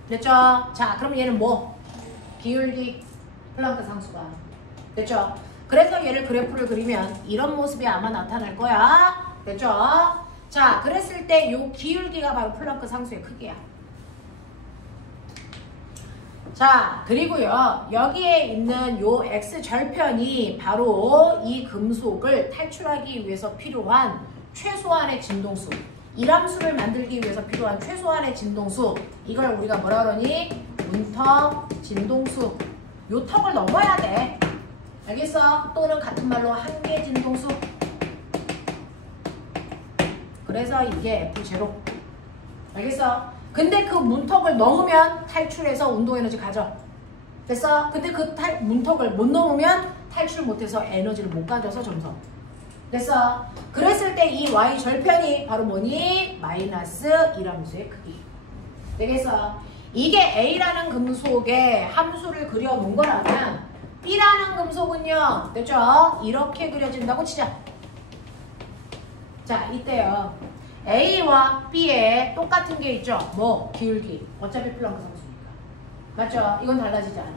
됐죠? 자, 그럼 얘는 뭐? 기울기 플랑크 상수가. 됐죠? 그래서 얘를 그래프를 그리면 이런 모습이 아마 나타날 거야. 됐죠? 자, 그랬을 때 요 기울기가 바로 플랑크 상수의 크기야. 자, 그리고요, 여기에 있는 요 X절편이 바로 이 금속을 탈출하기 위해서 필요한 최소한의 진동수, 일함수를 만들기 위해서 필요한 최소한의 진동수, 이걸 우리가 뭐라 그러니? 문턱 진동수. 요 턱을 넘어야 돼. 알겠어? 또는 같은 말로 한계 진동수. 그래서 이게 F0. 알겠어? 근데 그 문턱을 넘으면 탈출해서 운동에너지 가져. 됐어? 근데 그 문턱을 못 넘으면 탈출 못해서 에너지를 못 가져서 점성. 됐어? 그랬을 때 이 Y절편이 바로 뭐니? 마이너스 일함수의 크기. 되겠어? 이게 A라는 금속의 함수를 그려놓은 거라면 B라는 금속은요, 됐죠? 이렇게 그려진다고 치자. 자, 이때요, A와 B에 똑같은 게 있죠? 뭐? 기울기. 어차피 플랑크 상수니까. 맞죠? 이건 달라지지 않아.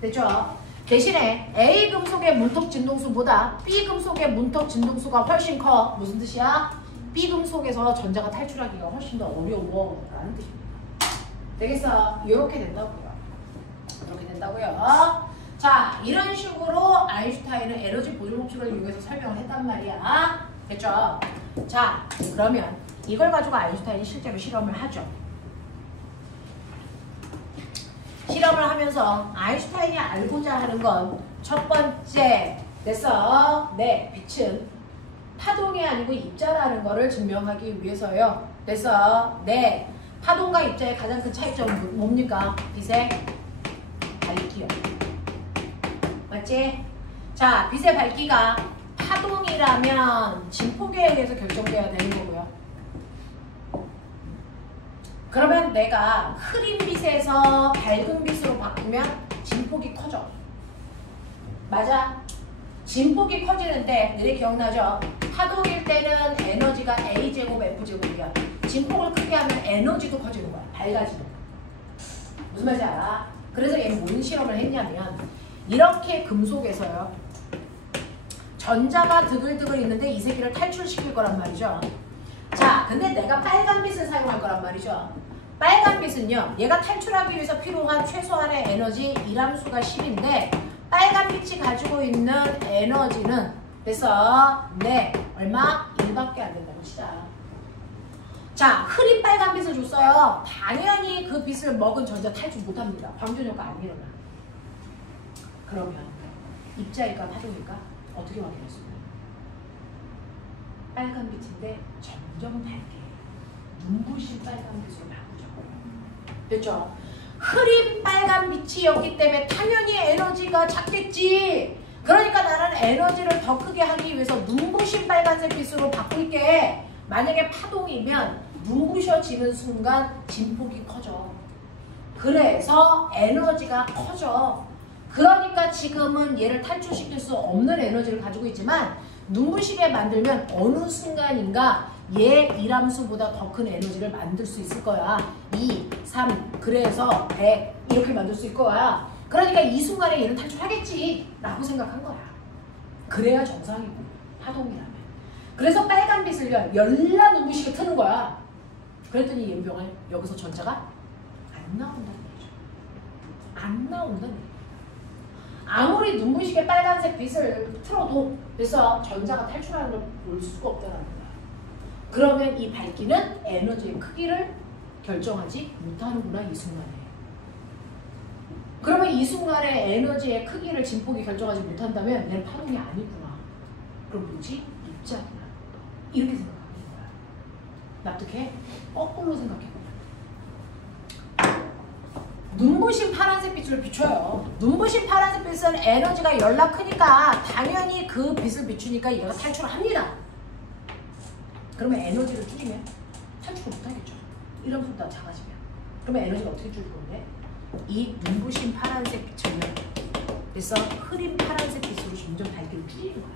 됐죠? 대신에 A 금속의 문턱 진동수보다 B 금속의 문턱 진동수가 훨씬 커. 무슨 뜻이야? B 금속에서 전자가 탈출하기가 훨씬 더 어려워 라는 뜻입니다. 되겠어? 이렇게 된다고요. 이렇게 된다고요. 자, 이런 식으로 아인슈타인은 에너지 보존 법칙을 이용해서 설명을 했단 말이야. 됐죠? 자, 그러면 이걸 가지고 아인슈타인이 실제로 실험을 하죠. 실험을 하면서 아인슈타인이 알고자 하는 건 첫 번째, 됐어? 네, 빛은 파동이 아니고 입자라는 거를 증명하기 위해서요. 됐어? 네, 파동과 입자의 가장 큰 차이점은 뭡니까? 빛의 밝기요. 맞지? 자, 빛의 밝기가 파동이라면 진폭에 의해서 결정돼야 되는 거고요. 그러면 내가 흐린 빛에서 밝은 빛으로 바꾸면 진폭이 커져. 맞아? 진폭이 커지는데 너네 기억나죠? 파동일 때는 에너지가 A제곱 F제곱이야. 진폭을 크게 하면 에너지도 커지는 거야. 밝아지는 거야. 무슨 말인지 알아? 그래서 얘는 뭔 실험을 했냐면 이렇게 금속에서요, 전자가 드글드글 있는데 이 새끼를 탈출시킬 거란 말이죠. 자, 근데 내가 빨간 빛을 사용할 거란 말이죠. 빨간 빛은요, 얘가 탈출하기 위해서 필요한 최소한의 에너지 일함수가 10인데 빨간 빛이 가지고 있는 에너지는 그래서 네, 얼마? 1밖에 안 된다고 치자. 자, 흐린 빨간 빛을 줬어요. 당연히 그 빛을 먹은 전자 탈출 못합니다. 광전효과 안 일어나. 그러면 입자일까 파동일까? 어떻게 확인했습니까? 빨간 빛인데 점점 밝게 눈부신 빨간 빛으로 바꾸죠. 됐죠? 흐린 빨간 빛이었기 때문에 당연히 에너지가 작겠지. 그러니까 나는 에너지를 더 크게 하기 위해서 눈부신 빨간색 빛으로 바꿀게. 만약에 파동이면 눈부셔지는 순간 진폭이 커져. 그래서 에너지가 커져. 그러니까 지금은 얘를 탈출시킬 수 없는 에너지를 가지고 있지만 눈부시게 만들면 어느 순간인가 얘 일함수보다 더 큰 에너지를 만들 수 있을 거야. 2, 3, 그래서 100 이렇게 만들 수 있을 거야. 그러니까 이 순간에 얘는 탈출하겠지 라고 생각한 거야. 그래야 정상이고 파동이라면. 그래서 빨간 빛을 열나 눈부시게 트는 거야. 그랬더니 연병을 여기서 전자가 안 나온다는 얘기죠. 안 나온다는 얘기죠. 아무리 눈부시게 빨간색 빛을 틀어도 그래서 전자가 탈출하는 걸 볼 수가 없다는 거야. 그러면 이 밝기는 에너지의 크기를 결정하지 못하는구나 이 순간에. 그러면 이 순간에 에너지의 크기를 진폭이 결정하지 못한다면 얘는 파동이 아니구나. 그럼 뭐지? 입자구나. 이렇게 생각하는 거야. 납득해? 거꾸로 생각해보면 눈부신 파란색 빛을 비춰요. 눈부신 파란색 빛은 에너지가 열나 크니까 당연히 그 빛을 비추니까 얘가 탈출을 합니다. 그러면 에너지를 줄이면 탈출을 못하겠죠. 이런 속도가 작아지면. 그러면 에너지가 어떻게 줄일 건데? 이 눈부신 파란색 빛을 그래서 흐린 파란색 빛으로 점점 밝기를 줄이는 거야.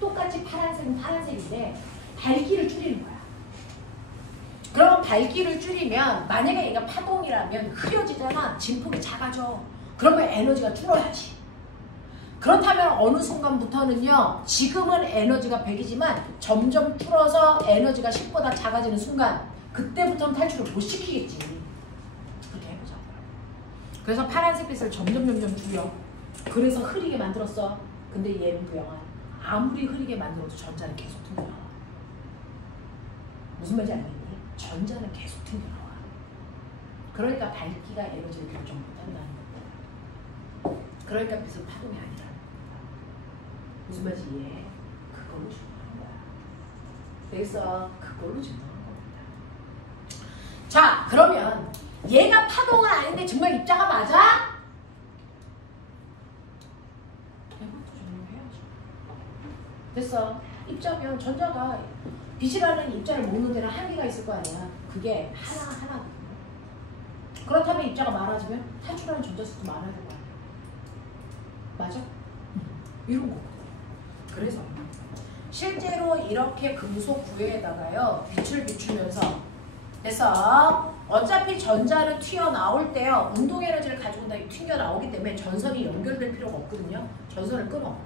똑같이 파란색은 파란색인데 밝기를 줄이는 거야. 그럼 밝기를 줄이면 만약에 얘가 파동이라면 흐려지잖아. 진폭이 작아져. 그러면 에너지가 줄어야지. 그렇다면 어느 순간부터는요. 지금은 에너지가 100이지만 점점 줄어서 에너지가 10보다 작아지는 순간 그때부터는 탈출을 못 시키겠지. 그렇게 해보자고요. 그래서 파란색 빛을 점점 줄여. 그래서 흐리게 만들었어. 근데 얘는 부영아 아무리 흐리게 만들어도 전자는 계속 튕겨나와. 무슨 말인지 알겠니? 전자는 계속 튕겨나와. 그러니까 밝기가 에너지를 결정 못한다는 거야. 그러니까 빛은 파동이 아니라는 거야. 무슨 말인지 이해해? 그걸로 증명하는 거야. 그래서 그걸로 증명하는 겁니다. 자, 그러면 얘가 파동은 아닌데 정말 입자가 맞아? 이것도 증명해야죠. 됐어. 입자면 전자가 빛이라는 입자를 모으는 데는 한계가 있을 거 아니야. 그게 하나하나. 그렇다면 입자가 많아지면 탈출하는 전자 수도 많아야 될 거 아니야. 맞아? 이런 거. 그래서 실제로 이렇게 금속 구에다가요 빛을 비추면서 그래서 어차피 전자는 튀어나올 때요 운동 에너지를 가지고 다 튕겨나오기 때문에 전선이 연결될 필요가 없거든요. 전선을 끊어.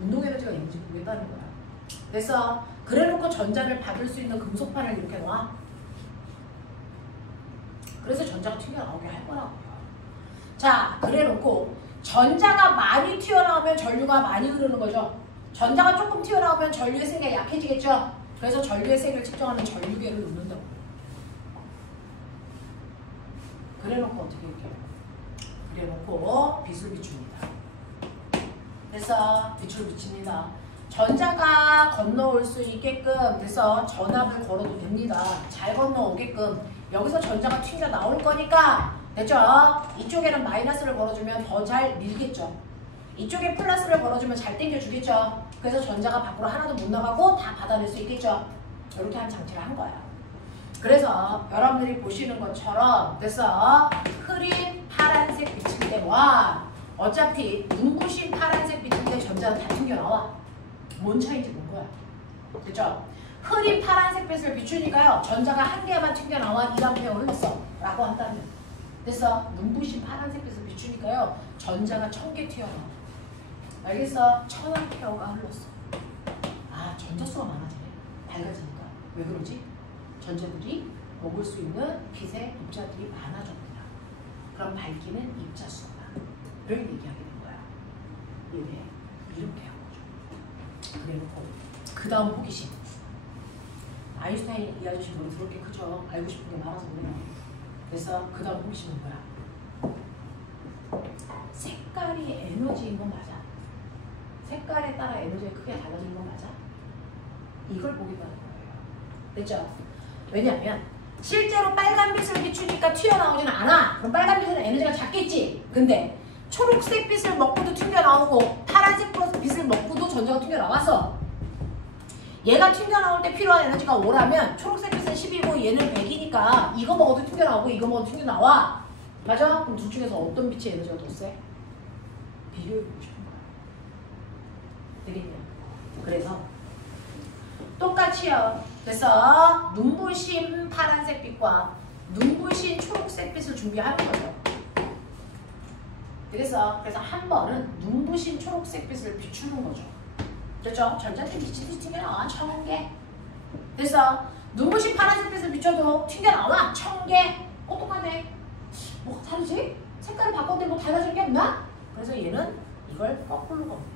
운동 에너지가 연결되겠다는 거야. 그래서 그래놓고 전자를 받을 수 있는 금속판을 이렇게 놔. 그래서 전자가 튀어나오게 할 거라고요. 자, 그래놓고 전자가 많이 튀어나오면 전류가 많이 흐르는 거죠. 전자가 조금 튀어나오면 전류의 세기가 약해지겠죠. 그래서 전류의 세기를 측정하는 전류계를 놓는다고. 그래놓고 어떻게 이렇게 그래놓고 빛을 비춥니다. 그래서 빛을 비칩니다. 전자가 건너올 수 있게끔 그래서 전압을 걸어도 됩니다. 잘 건너오게끔 여기서 전자가 튕겨 나올 거니까 됐죠? 이쪽에는 마이너스를 걸어주면 더 잘 밀겠죠. 이쪽에 플러스를 걸어주면 잘 당겨주겠죠. 그래서 전자가 밖으로 하나도 못 나가고 다 받아낼 수 있겠죠. 이렇게 한 장치를 한 거야. 그래서 여러분들이 보시는 것처럼 그래서 흐린 파란색 빛일 때와 어차피 눈부신 파란색 빛일 때 전자는 다 튕겨나와. 뭔 차이인지 본 거야. 그죠? 흐린 파란색 빛을 비추니까요. 전자가 한 개만 튕겨나와 2A 흘렀어. 라고 한다면. 그래서 눈부신 파란색 빛을 비추니까요. 전자가 1000개 튀어나와. 알겠어? 1000A가 흘렀어. 아, 전자수가 많아지네. 밝아지니까. 왜 그러지? 전자들이 먹을 수 있는 빛의 입자들이 많아졌구나. 그럼 밝기는 입자수가. 이렇게 얘기하게 된 거야. 얘네 이렇게 한 거죠. 그래놓고 그 다음 호기심. 아인슈타인 이 아저씨 머리 더럽게 크죠? 알고 싶은 게 많아서 그래요. 그래서 그 다음 호기심은 뭐야? 색깔이 에너지인 건 맞아? 색깔에 따라 에너지의 크기가 달라지는 건 맞아? 이걸 보겠다는 거예요. 됐죠? 왜냐하면 실제로 빨간 빛을 비추니까 튀어나오지는 않아. 그럼 빨간 빛은 에너지가 작겠지. 근데 초록색 빛을 먹고도 튕겨나오고 파란색 빛을 먹고도 전자가 튕겨나왔어. 얘가 튕겨나올 때 필요한 에너지가 5라면 초록색 빛은 10이고 얘는 100이니까 이거 먹어도 튀겨나오고 이거 먹어도 튀겨나와. 맞아? 그럼 둘 중에서 어떤 빛의 에너지가 더 세? 비교해보고 싶은 거야. 되겠냐? 그래서 똑같이요. 그래서 눈부신 파란색 빛과 눈부신 초록색 빛을 준비하는 거죠. 그래서 한 번은 눈부신 초록색 빛을 비추는 거죠. 그렇죠? 전자들이 빛이 튕겨나와 1000개. 그래서 눈부신 파란색 빛을 비춰도 튕겨나와 1000개. 똑똑하네. 뭐가 다르지? 색깔을 바꿨는데 뭐 달라질 게 없나? 그래서 얘는 이걸 거꾸로 겁니다.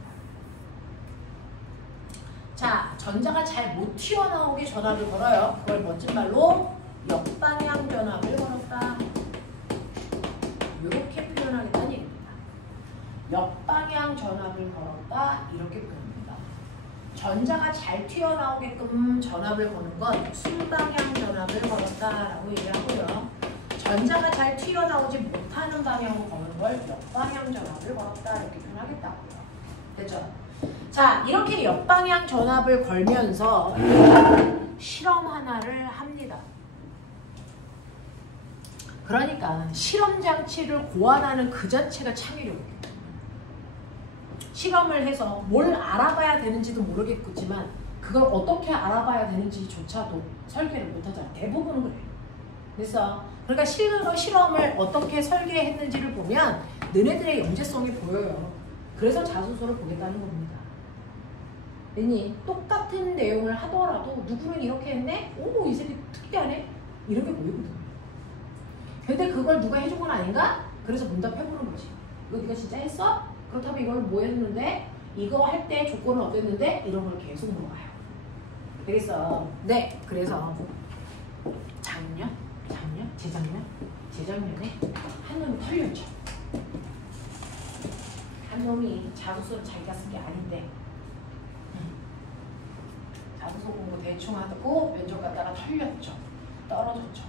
자, 전자가 잘 못 튀어나오게 전압을 걸어요. 그걸 멋진 말로 역방향 전압을 걸었다. 이렇게 표현하겠다는 얘기입니다. 역방향 전압을 걸었다. 이렇게 표현합니다. 전자가 잘 튀어나오게끔 전압을 거는 건 순방향 전압을 걸었다라고 얘기하고요. 전자가 잘 튀어나오지 못하는 방향으로 거는 걸 역방향 전압을 걸었다. 이렇게 표현하겠다고요. 됐죠? 자, 이렇게 역방향 전압을 걸면서 실험 하나를 합니다. 그러니까 실험 장치를 고안하는 그 자체가 창의력이에요. 실험을 해서 뭘 알아봐야 되는지도 모르겠지만 그걸 어떻게 알아봐야 되는지조차도 설계를 못하잖아요. 대부분은 그래요. 그래서 그러니까 실험을 어떻게 설계했는지를 보면 너네들의 영재성이 보여요. 그래서 자소서를 보겠다는 겁니다. 왜니 똑같은 내용을 하더라도 누구는 이렇게 했네? 오, 이 새끼 특이하네? 이런 게 보이거든. 근데 그걸 누가 해준 건 아닌가? 그래서 문답해보는 거지. 이거 네가 진짜 했어? 그렇다면 이걸 뭐 했는데? 이거 할 때 조건은 어땠는데? 이런 걸 계속 물어봐요. 되겠어? 네. 그래서 재작년에 한 놈이 털렸죠. 한 놈이 자소서를 자기가 쓴 게 아닌데 자소서 공부 대충 하고 면접 갔다가 털렸죠. 떨어졌죠.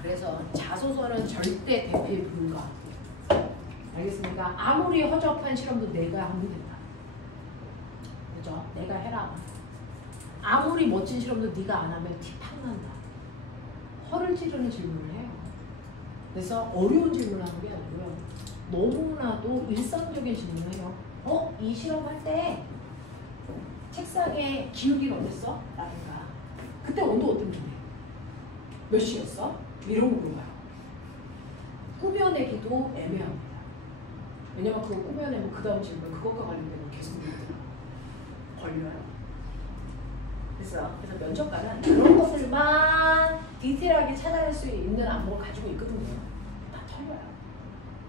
그래서 자소서는 절대 대필 불가. 알겠습니까? 아무리 허접한 실험도 내가 하면 된다. 그죠? 내가 해라. 아무리 멋진 실험도 네가 안 하면 티팍 난다. 허를 찌르는 질문을 해요. 그래서 어려운 질문을 하는 게 아니고요. 너무나도 일상적인 질문을 해요. 이 실험할 때 책상에 기울기가 어땠어? 라든가 그때 온도 어땠는데? 몇 시였어? 이런 거 물어봐요. 꾸며내기도 애매합니다. 왜냐면 그거 꾸며내면 그 다음 질문 그것과 관련된 거 계속 물어봐요. 걸려요. 그래서 면접관은 그런 것들만 디테일하게 찾아낼 수 있는 안목을 가지고 있거든요. 다 털려요.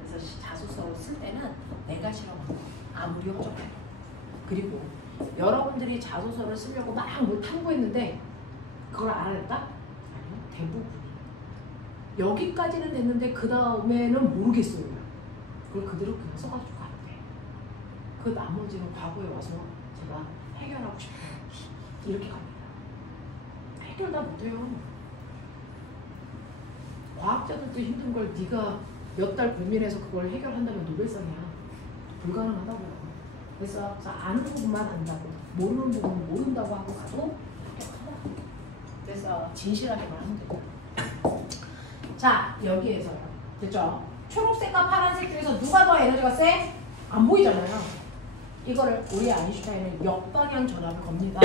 그래서 자소서를 쓸 때는 내가 실험하고 아무리 허접해도. 그리고 여러분들이 자소서를 쓰려고 막 뭘 탐구했는데 그걸 알아냈다? 아니요. 대부분이. 여기까지는 됐는데 그 다음에는 모르겠어요. 그걸 그대로 그냥 써가지고 가면 돼. 그 나머지는 과거에 와서 제가 해결하고 싶어요. 이렇게 갑니다. 해결 다 못해요. 과학자들도 힘든 걸 네가 몇 달 고민해서 그걸 해결한다면 노벨상이야. 불가능하다고요. 그래서 아는 부분만 안다고 모르는 부분은 모른다고 하고 가도 합격하다. 그래서 진실하게만 하면 돼요. 자, 여기에서요. 됐죠? 초록색과 파란색 중에서 누가 더 에너지가 세? 안 보이잖아요. 이거를 우리 아인슈타인은 역방향 전압을 겁니다.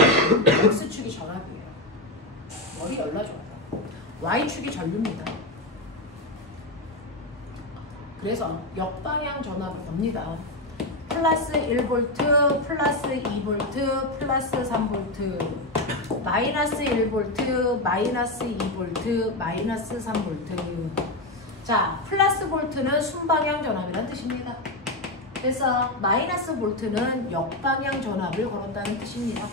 X축이 전압이에요. 머리 열나줘요. Y축이 전류입니다. 그래서 역방향 전압을 겁니다. 플러스 1V, 플러스 2V, 플러스 3V, 마이너스 1V, 마이너스 2V, 마이너스 3V. 자, 플러스 볼트는 순방향 전압이라는 뜻입니다. 그래서 마이너스 볼트는 역방향 전압을 걸었다는 뜻입니다.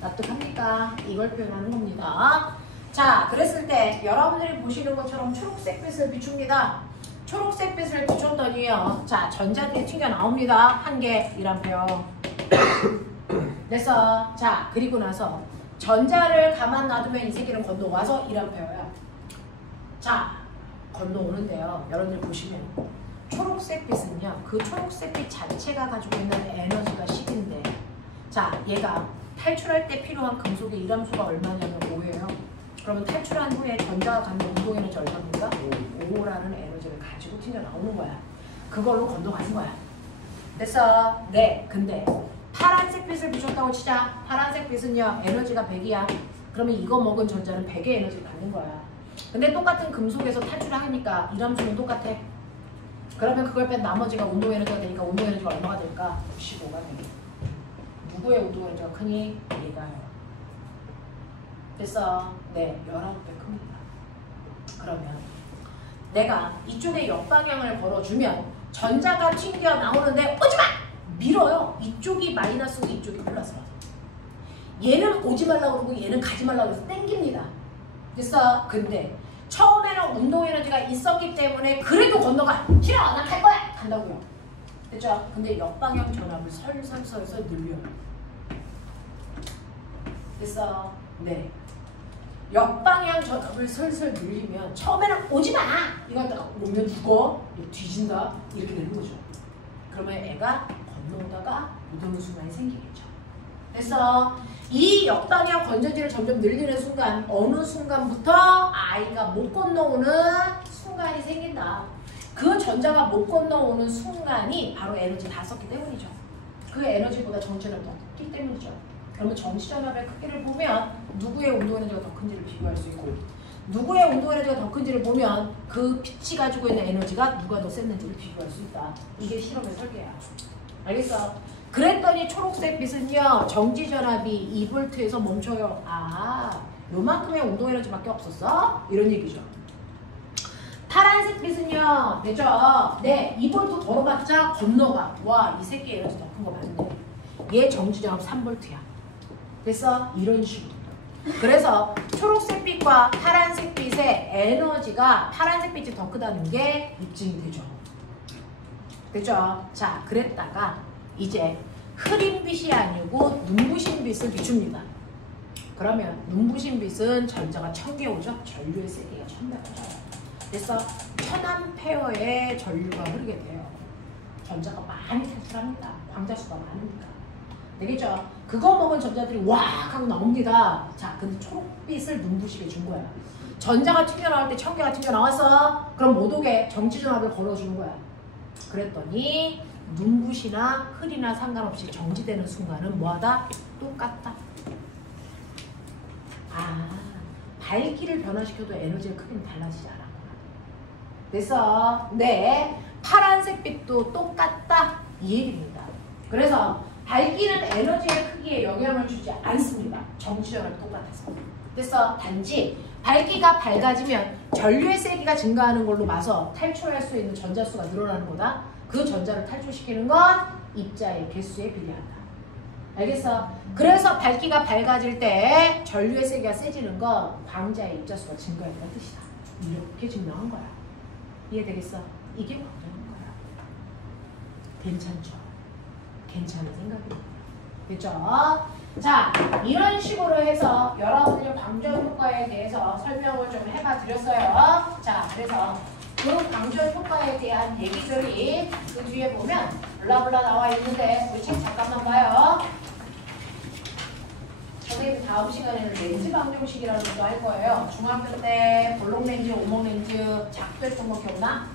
납득합니까? 이걸 표현하는 겁니다. 자, 그랬을 때 여러분들이 보시는 것처럼 초록색 빛을 비춥니다. 초록색 빛을 비췄더니요. 자, 전자들이 튕겨 나옵니다. 1개 1A. 그래서 자, 그리고 나서 전자를 가만 놔두면 이 새끼는 건너와서 1A야. 자, 건너오는데요. 여러분들 보시면 초록색 빛은요. 그 초록색 빛 자체가 가지고 있는 에너지가 10인데 자, 얘가 탈출할 때 필요한 금속의 일함수가 얼마냐면 5예요. 그러면 탈출한 후에 전자가 갖는 운동 에너지 얼마입니까? 5라는 에너지를 가지고 가지고 튕겨 나오는 거야. 그걸로 건너가는 거야. 됐어? 네. 근데 파란색 빛을 비췄다고 치자. 파란색 빛은요 에너지가 100이야. 그러면 이거 먹은 전자는 100의 에너지를 갖는 거야. 근데 똑같은 금속에서 탈출하니까 이 함수는 똑같아. 그러면 그걸 뺀 나머지가 운동 에너지가 되니까 운동 에너지가 얼마가 될까? 95가 되게. 누구의 운동 에너지가 크니? 얘가요. 됐어? 네. 19배 큽니다. 그러면 내가 이쪽에 역방향을 걸어주면 전자가 튕겨 나오는데 오지마! 밀어요. 이쪽이 마이너스고 이쪽이 플러스라서. 얘는 오지 말라고 그러고 얘는 가지 말라고 해서 땡깁니다. 됐어? 근데 처음에는 운동 에너지가 있었기 때문에 그래도 건너가. 싫어! 난 갈 거야! 간다고요. 됐죠? 근데 역방향 전압을 설설설설 늘려요. 됐어? 네. 역방향 전압을 설설 늘리면 처음에는 오지마! 이거 오면 죽어? 뒤진다? 이렇게 되는 거죠. 그러면 애가 건너오다가 못 오는 순간이 생기겠죠. 그래서 이 역방향 건전지를 점점 늘리는 순간 어느 순간부터 아이가 못 건너오는 순간이 생긴다. 그 전자가 못 건너오는 순간이 바로 에너지 다 썼기 때문이죠. 그 에너지보다 정치전압이 더 크기 때문이죠. 그러면 정치전압의 크기를 보면 누구의 운동 에너지가 더 큰지를 비교할 수 있고 누구의 운동 에너지가 더 큰지를 보면 그 빛이 가지고 있는 에너지가 누가 더 셌는지를 비교할 수 있다. 이게 실험의 설계야. 알겠어? 그랬더니 초록색 빛은요 정지전압이 2V에서 멈춰요. 아, 요만큼의 운동 에너지밖에 없었어? 이런 얘기죠. 파란색 빛은요 됐죠? 네, 2V 걸어봤자 건너가. 와, 이 새끼 에너지 더 큰 거 봤는데 얘 정지전압 3V야. 됐어? 이런 식으로. 그래서 초록색 빛과 파란색 빛의 에너지가 파란색 빛이 더 크다는 게 입증이 되죠. 됐죠? 자, 그랬다가 이제 흐린 빛이 아니고 눈부신 빛을 비춥니다. 그러면 눈부신 빛은 전자가 1000개 오죠? 전류의 세기가 1000배 오죠. 그래서 1000A 전류가 흐르게 돼요. 전자가 많이 탈출합니다. 광자수가 많으니까. 되겠죠? 그거 먹은 전자들이 왁 하고 나옵니다. 자, 근데 초록빛을 눈부시게 준 거야. 전자가 튕겨나올 때 1000개가 튕겨나왔어. 그럼 못 오게 정지전압을 걸어주는 거야. 그랬더니 눈부시나 흐리나 상관없이 정지되는 순간은 뭐하다? 똑같다. 아, 밝기를 변화시켜도 에너지의 크기는 달라지지 않아. 그래서 네, 파란색 빛도 똑같다 이 얘기입니다. 그래서 밝기는 에너지의 크기에 영향을 주지 않습니다. 정지전압이 똑같아서. 그래서 단지 밝기가 밝아지면 전류의 세기가 증가하는 걸로 봐서 탈출할 수 있는 전자수가 늘어나는 거다. 그 전자를 탈출시키는 건 입자의 개수에 비례한다. 알겠어? 그래서 밝기가 밝아질 때 전류의 세기가 세지는 건 광자의 입자수가 증가한다는 뜻이다. 이렇게 증명한 거야. 이해되겠어? 이게 광자인 거야. 괜찮죠? 괜찮은 생각입니다. 됐죠? 자, 이런 식으로 해서 여러분들 광전 효과에 대해서 설명을 좀 해봐 드렸어요. 자, 그래서 그 광전 효과에 대한 얘기들이 그 뒤에 보면 블라블라 나와 있는데 우리 책 잠깐만 봐요. 선생님 다음 시간에는 렌즈 방정식이라는 것도 할 거예요. 중학교 때 볼록 렌즈, 오목 렌즈 작별했던 거 기억나?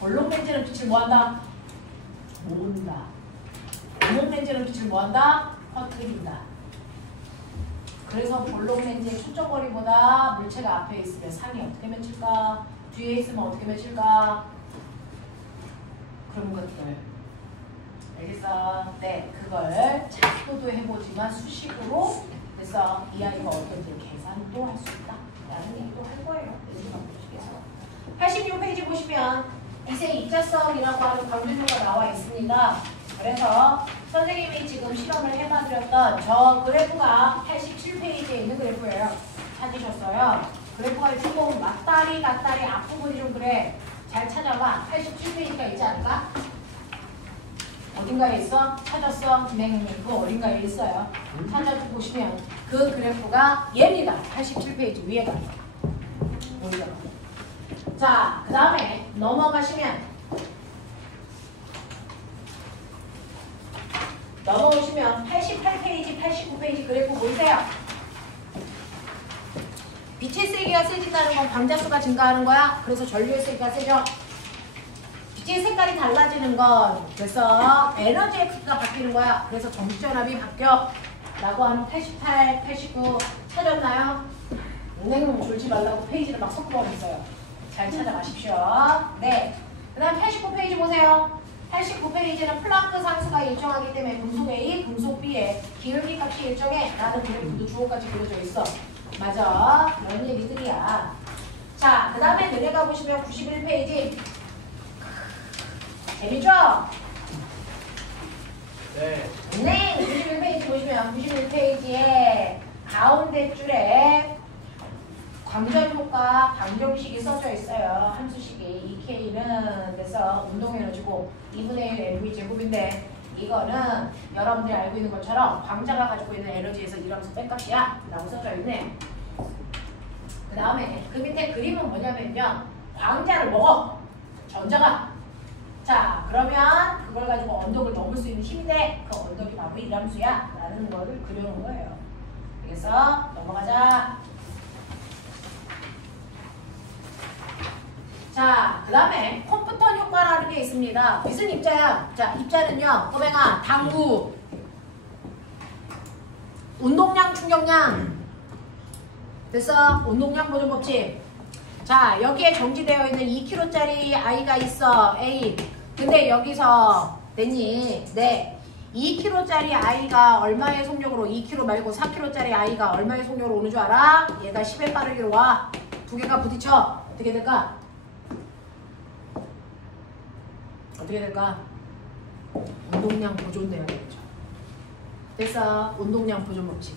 볼록 렌즈는 빛을 뭐한다? 모은다. 오목 렌즈는 빛을 뭐한다? 퍼뜨린다. 그래서 볼록 렌즈의 초점거리보다 물체가 앞에 있으면 상이 어떻게 맺힐까? 뒤에 있으면 어떻게 맺힐까? 그런 것들. 알겠어? 네, 그걸 작도도 해보지만 수식으로 그래서 이 아이가 어떤지 계산도 할 수 있다. 라는 얘기도 할 거예요. 86페이지 보시면 이세 입자성이라고 하는 강조표가 나와 있습니다. 그래서 선생님이 지금 실험을 해봐드렸던 저 그래프가 87페이지에 있는 그래프예요. 찾으셨어요? 그래프가 조금 맞다리 갔다리 앞부분이 좀 그래. 잘 찾아봐. 87페이지가 있지 않을까? 어딘가에 있어? 찾았어? 네, 그거 어딘가에 있어요. 찾아서 보시면 그 그래프가 얘입니다. 87페이지 위에가. 여기다가. 자, 그 다음에 넘어오시면 그 88페이지, 89페이지 그래프 보이세요? 빛의 세기가 세진다는 건 광자수가 증가하는 거야. 그래서 전류의 세기가 세져. 빛의 색깔이 달라지는 건 그래서 에너지의 크기가 바뀌는 거야. 그래서 전기전압이 바뀌어. 라고 하는 88, 89 찾았나요? 은행 졸지 말라고 페이지를 막 섞어버렸어요. 잘 찾아가십시오. 네. 그 다음 89페이지 보세요. 89페이지는 플랑크 상수가 일정하기 때문에 금속 A, 금속 B에 기울기 값이 일정해. 라는 그래프도 주어까지 그려져 있어. 맞아. 이런 얘기들이야. 자, 그 다음에 내려가 보시면 91페이지. 재밌죠? 네. 네, 91페이지 보시면 91페이지에 가운데 줄에 광전효과 방정식이 써져 있어요. 함수식이 2K는 그래서 운동에너지고 2분의 1 LV 제곱인데 이거는 여러분들이 알고 있는 것처럼 광자가 가지고 있는 에너지에서 이러면서 뺀값이야 라고 써져 있네. 그 다음에 그 밑에 그림은 뭐냐면요. 광자를 먹어. 전자가. 자, 그러면 그걸 가지고 언덕을 넘을 수 있는 힘인데 그 언덕이 바로 이함수야 라는 거를 그려놓은 거예요. 그래서 넘어가자. 자, 그 다음에 컴퓨터 효과라는 게 있습니다. 무슨 입자야? 자, 입자는요. 꼬맹아, 당구, 운동량, 충격량. 됐어? 운동량 보존 법칙. 자, 여기에 정지되어 있는 2kg짜리 아이가 있어. A. 근데 여기서 됐니? 네. 2kg짜리 아이가 얼마의 속력으로 2kg 말고 4kg짜리 아이가 얼마의 속력으로 오는 줄 알아? 얘가 10의 빠르기로 와. 두 개가 부딪혀. 어떻게 될까? 어떻게 될까? 운동량 보존돼야 되겠죠. 그래서 운동량 보존 법칙.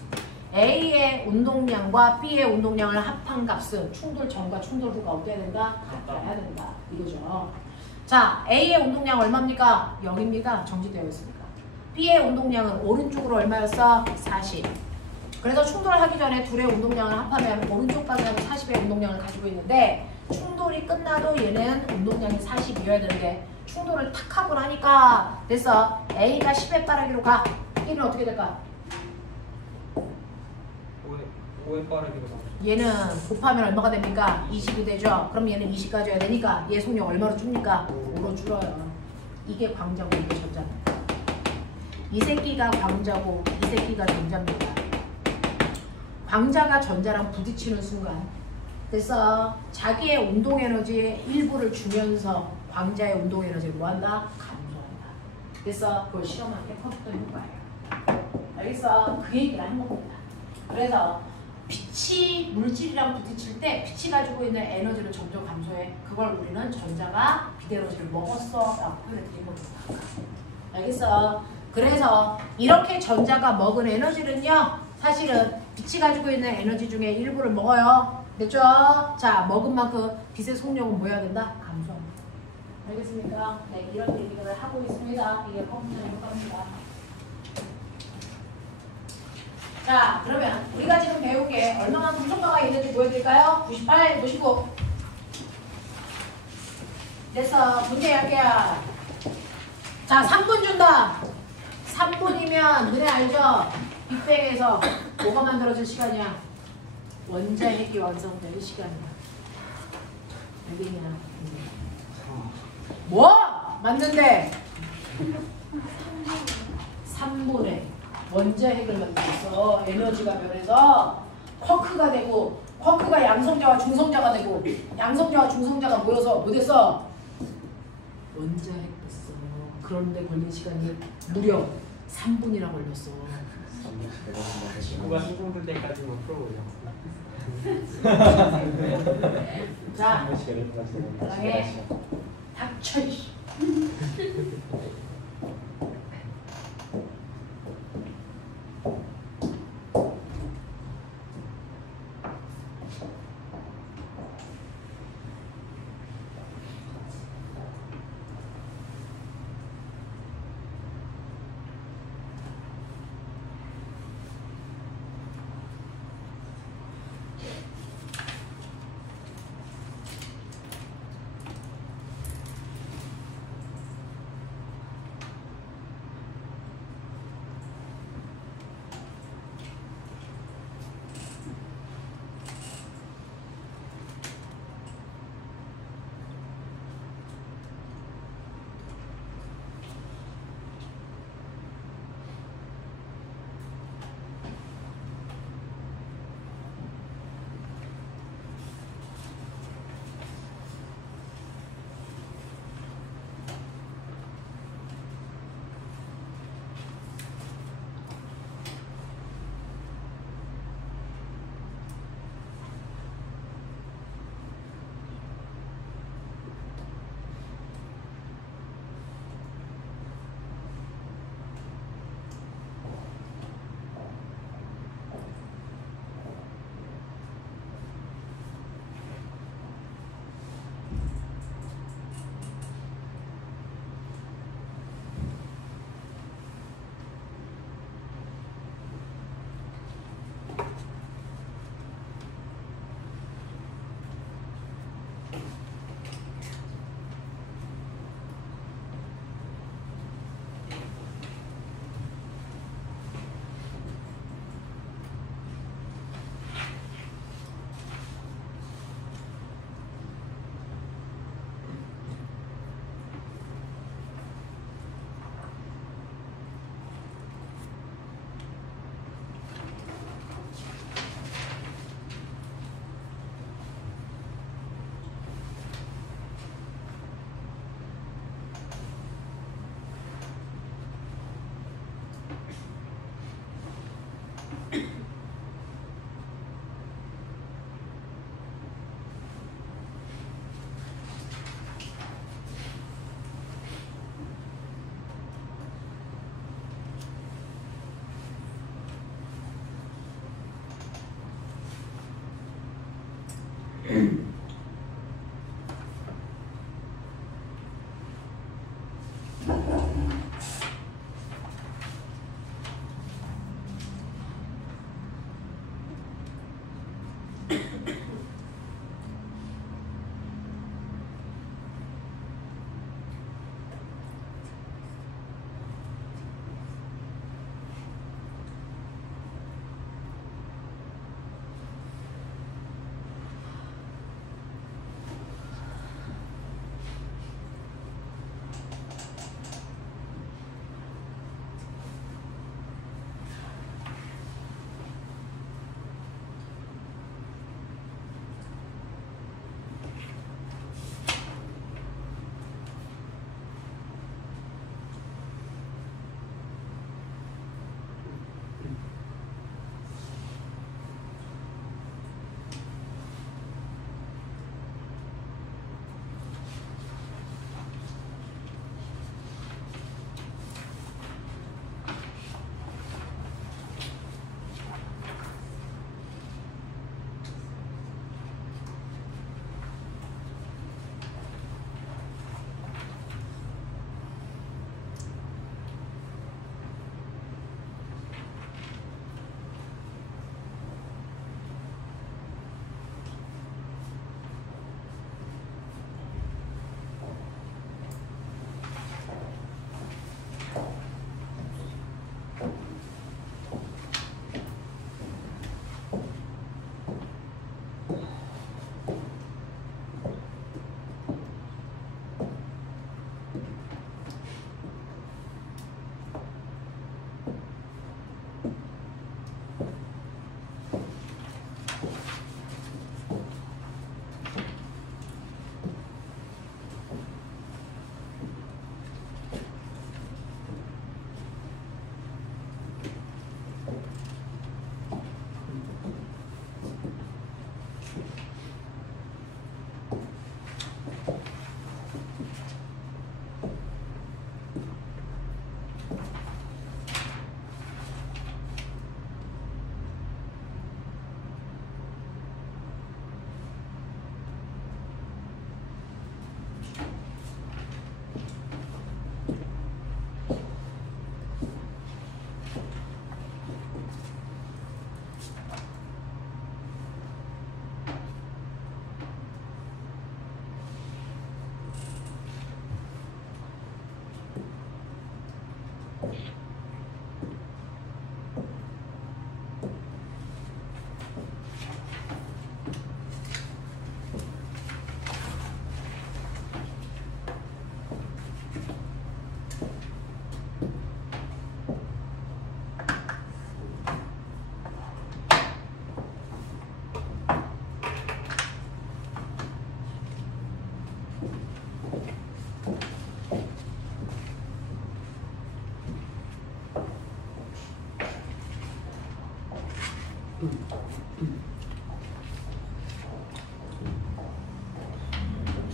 A의 운동량과 B의 운동량을 합한 값은 충돌 전과 충돌 후가 어때야 된다? 같아야 된다. 이거죠. 자, A의 운동량 얼마입니까? 0입니다. 정지되어 있으니까. B의 운동량은 오른쪽으로 얼마였어? 40. 그래서 충돌하기 전에 둘의 운동량을 합하면 오른쪽 방향은 40의 운동량을 가지고 있는데 충돌이 끝나도 얘는 운동량이 40이어야 되는데 충돌을 탁 하고 나니까 됐어. A가 10의 빠르기로 가. B는 어떻게 될까? 5의 빠르기로 나오죠. 얘는 곱하면 얼마가 됩니까? 20이 되죠. 그럼 얘는 20 가져야 되니까 얘 속력 얼마로 줍니까? 5로 줄어요. 이게 광자고 이게 전자입니다. 이 새끼가 광자고 이 새끼가 전자입니다. 광자가 전자랑 부딪히는 순간 그래서 자기의 운동에너지의 일부를 주면서 광자의 운동에너지를 뭐한다? 감소한다. 그래서 그걸 실험한 게 컴퓨터 효과예요. 알겠어? 그 얘기를 한 겁니다. 그래서 빛이 물질이랑 부딪힐 때 빛이 가지고 있는 에너지를 점점 감소해. 그걸 우리는 전자가 비대에너지를 먹었어 라고 표현해 드린 겁니다. 알겠어? 그래서 이렇게 전자가 먹은 에너지는요 사실은 빛이 가지고 있는 에너지 중에 일부를 먹어요. 됐죠? 자, 먹은 만큼 빛의 속력은 뭐 해야 된다? 감소합니다. 알겠습니까? 네, 이런 얘기를 하고 있습니다. 이게 컴퓨터 효과입니다. 자, 그러면 우리가 지금 배운 게 얼마만큼 효과가 있는지 보여드릴까요? 98, 99. 됐어. 문제 할게요. 자, 3분 준다. 3분이면 너네 알죠? 빅뱅에서 뭐가 만들어질 시간이야? 원자 핵이 완성될 시간이야. 알겠냐? 뭐? 맞는데 3분에 원자 핵을 만들어서 에너지가 변해서 쿼크가 되고 쿼크가 양성자와 중성자가 되고 양성자와 중성자가 모여서 뭐 됐어? 원자 핵 됐어. 그런데 걸린 시간이 무려 3분이나 걸렸어. 지구가 수송될 때까지만 풀어보자. 자, 시간을 가지고 사랑해. 닥쳐.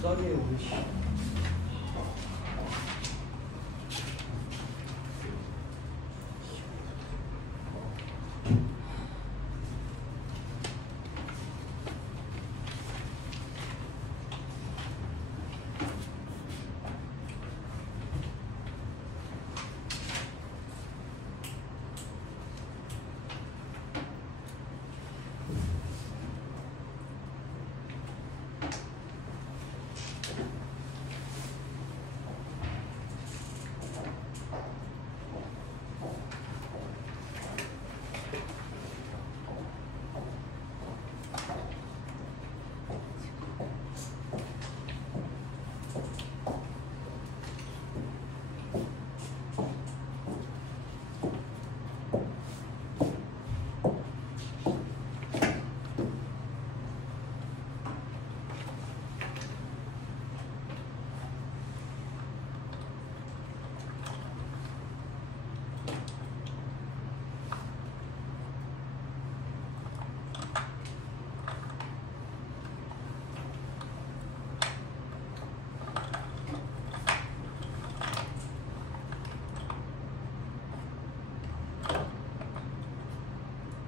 쌀이에요, 우리 씨.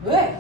왜?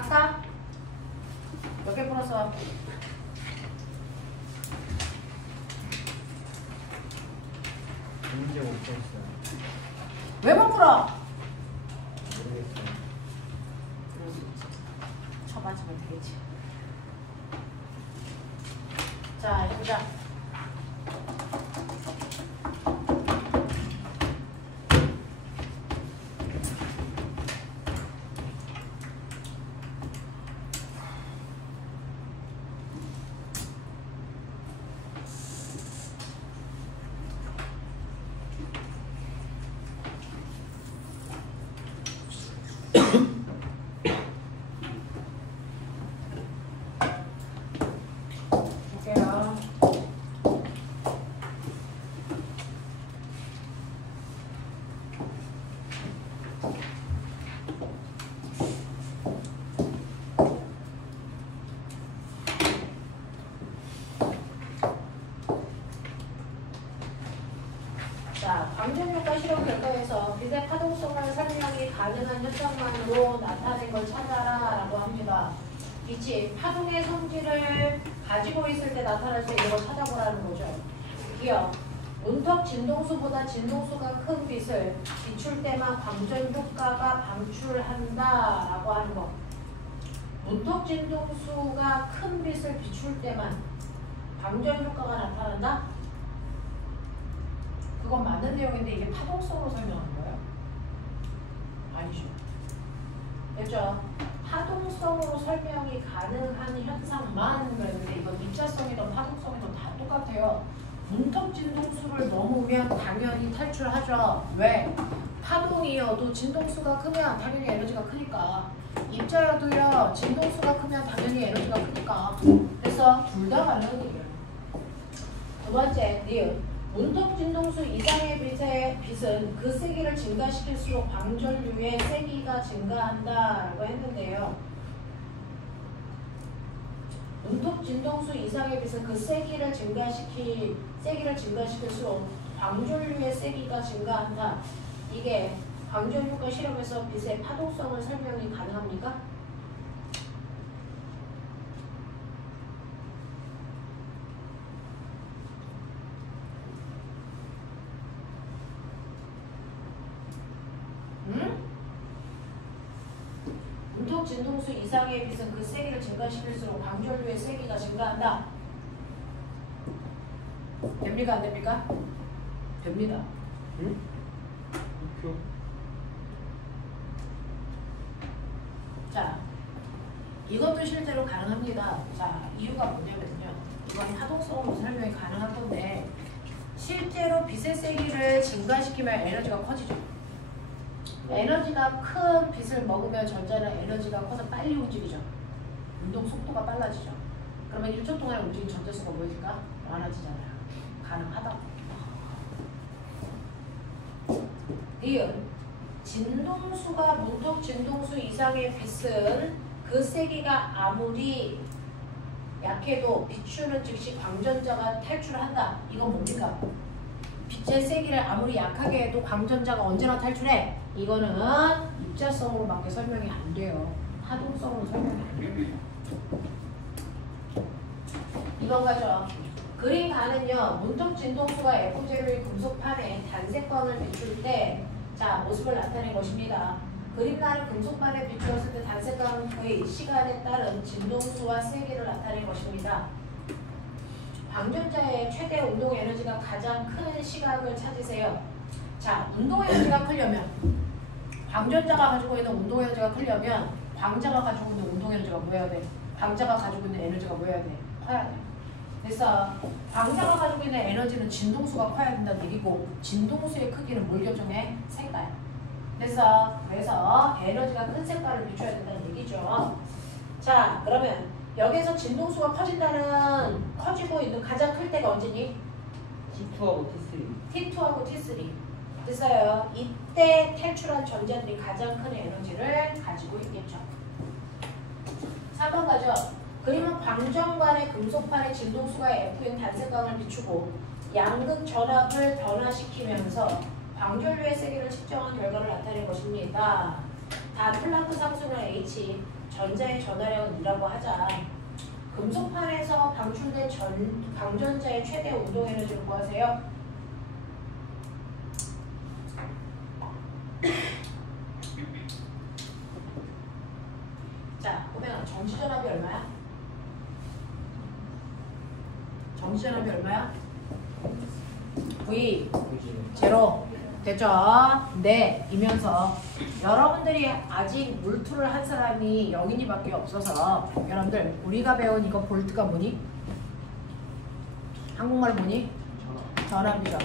아까 몇 개 풀었어? 문제 못 풀었어요. 왜 못 풀어? 모르겠어요. 그럴 수 있지. 쳐맞으면 되겠지. 자, 보자. 볼게요. 자, 방정효과 실험 결과에서 빛의 파동성을 설명이 가능한 현상만으로 나타낸 걸 찾아라 라고 합니다. 빛이 파동의 성질을 가지고 있을 때 나타날 수 있는 걸 찾아보라는 거죠. 기억, 문턱 진동수보다 진동수가 큰 빛을 비출 때만 광전 효과가 방출한다 라고 하는 거. 문턱 진동수가 큰 빛을 비출 때만 광전 효과가 나타난다? 그건 맞는 내용인데 이게 파동성으로 설명하는 거예요? 아니죠. 됐죠? 파동성으로 설명이 가능한 현상만 그랬는데 이건 입자성이든 파동성이든 다 똑같아요. 문턱 진동수를 넘으면 당연히 탈출하죠. 왜? 파동이어도 진동수가 크면 당연히 에너지가 크니까. 입자여도요 진동수가 크면 당연히 에너지가 크니까. 그래서 둘 다 가능한 얘기예요. 두 번째, 니은. 문턱 진동수 이상의 빛은 그 세기를 증가시킬수록 광전류의 세기가 증가한다라고 했는데요. 문턱 진동수 이상의 빛은 그 세기를 증가시킬수록 광전류의 세기가 증가한다. 이게 광전효과 실험에서 빛의 파동성을 설명이 가능합니까? 문턱 진동수 이상의 빛은 그 세기를 증가시킬수록 광전류의 세기가 증가한다. 됩니까? 안 됩니까? 됩니다. 응? 오케이. 자, 이것도 실제로 가능합니다. 자, 이유가 뭐냐면요. 이건 파동성으로 설명이 가능한 건데 실제로 빛의 세기를 증가시키면 에너지가 커지죠. 에너지가 큰 빛을 먹으면 전자는 에너지가 커서 빨리 움직이죠. 운동 속도가 빨라지죠. 그러면 1초 동안에 움직인 전자수가 뭐일까? 많아지잖아요. 가능하다. 니은 진동수가 문턱 진동수 이상의 빛은 그 세기가 아무리 약해도 비추는 즉시 광전자가 탈출한다. 이건 뭡니까? 빛의 세기를 아무리 약하게 해도 광전자가 언제나 탈출해? 이거는 입자성으로밖에 설명이 안 돼요. 파동성으로 설명이 안 돼요. 이건 가죠. 그림 가는요. 문턱 진동수가 F0의 금속판에 단색광을 비출 때 자, 모습을 나타낸 것입니다. 그림 나는 금속판에 비추었을 때 단색광의 시간에 따른 진동수와 세기를 나타낸 것입니다. 광전자의 최대 운동 에너지가 가장 큰 시각을 찾으세요. 자, 운동 에너지가 크려면 광전자가 가지고 있는 운동 에너지가 크려면 광자가 가지고 있는 운동 에너지가 뭐여야 돼? 광자가 가지고 있는 에너지가 뭐여야 돼? 커야 돼. 그래서 광자가 가지고 있는 에너지는 진동수가 커야 된다는 얘기고 진동수의 크기는 뭘 결정해? 색깔. 그래서 에너지가 큰 색깔을 비춰야 된다는 얘기죠. 자, 그러면 여기서 진동수가 커지고 있는 가장 클 때가 언제니? T2하고 T3. T2하고 T3. 됐어요. 이때 탈출한 전자들이 가장 큰 에너지를 가지고 있겠죠. 3번 가죠. 그림은 광전관의 금속판의 진동수가 F인 단색광을 비추고 양극 전압을 변화시키면서 광전류의 세기를 측정한 결과를 나타낸 것입니다. 다 플랑크 상수는 H, 전자의 전하량은 2라고 하자. 금속판에서 방출된 강전자의 최대 운동 에너지를 구하세요. 자, 보면 정시전압이 얼마야? 정시전압이 얼마야? V 제로 됐죠? 네, 이면서 여러분들이 아직 물투를 한 사람이 영인이밖에 없어서 여러분들 우리가 배운 이거 볼트가 뭐니? 한국말 뭐니? 전압이죠.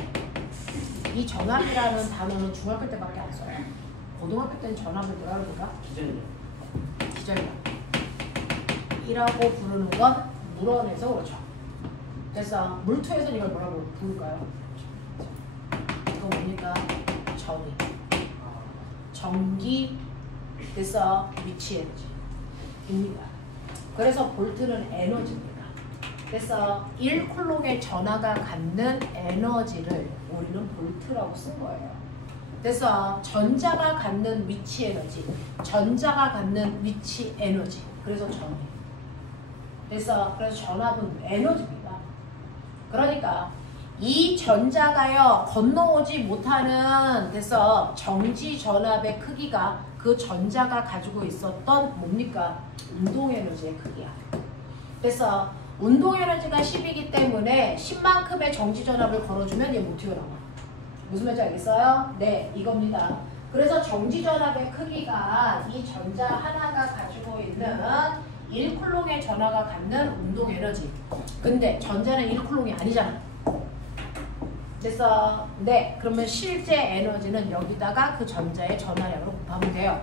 이 전압이라는 단어는 중학교 때밖에 안 써요. 고등학교 때는 전압을 뭐라 그러니까? 기전이야. 이라고 부르는 건 물어내서 그렇죠. 그래서 물투에서는 이걸 뭐라고 부를까요? 이거 뭡니까? 전위. 전기 그래서 위치 에너지입니다. 그래서 볼트는 에너지입니다. 그래서 1쿨롱의 전하가 갖는 에너지를 우리는 볼트라고 쓴 거예요. 그래서 전자가 갖는 위치 에너지, 전자가 갖는 위치 에너지, 그래서 전위. 그래서 전압은 에너지입니다. 그러니까 이 전자가요 건너오지 못하는 데서 정지 전압의 크기가 그 전자가 가지고 있었던 뭡니까? 운동 에너지의 크기야. 그래서 운동 에너지가 10이기 때문에 10만큼의 정지 전압을 걸어주면 얘 못 튀어나와. 무슨 말인지 알겠어요? 네, 이겁니다. 그래서 정지 전압의 크기가 이 전자 하나가 가지고 있는 1쿨롱의 전하가 갖는 운동 에너지. 근데 전자는 1쿨롱이 아니잖아. 그래서 네, 그러면 실제 에너지는 여기다가 그 전자의 전하량으로 곱하면 돼요.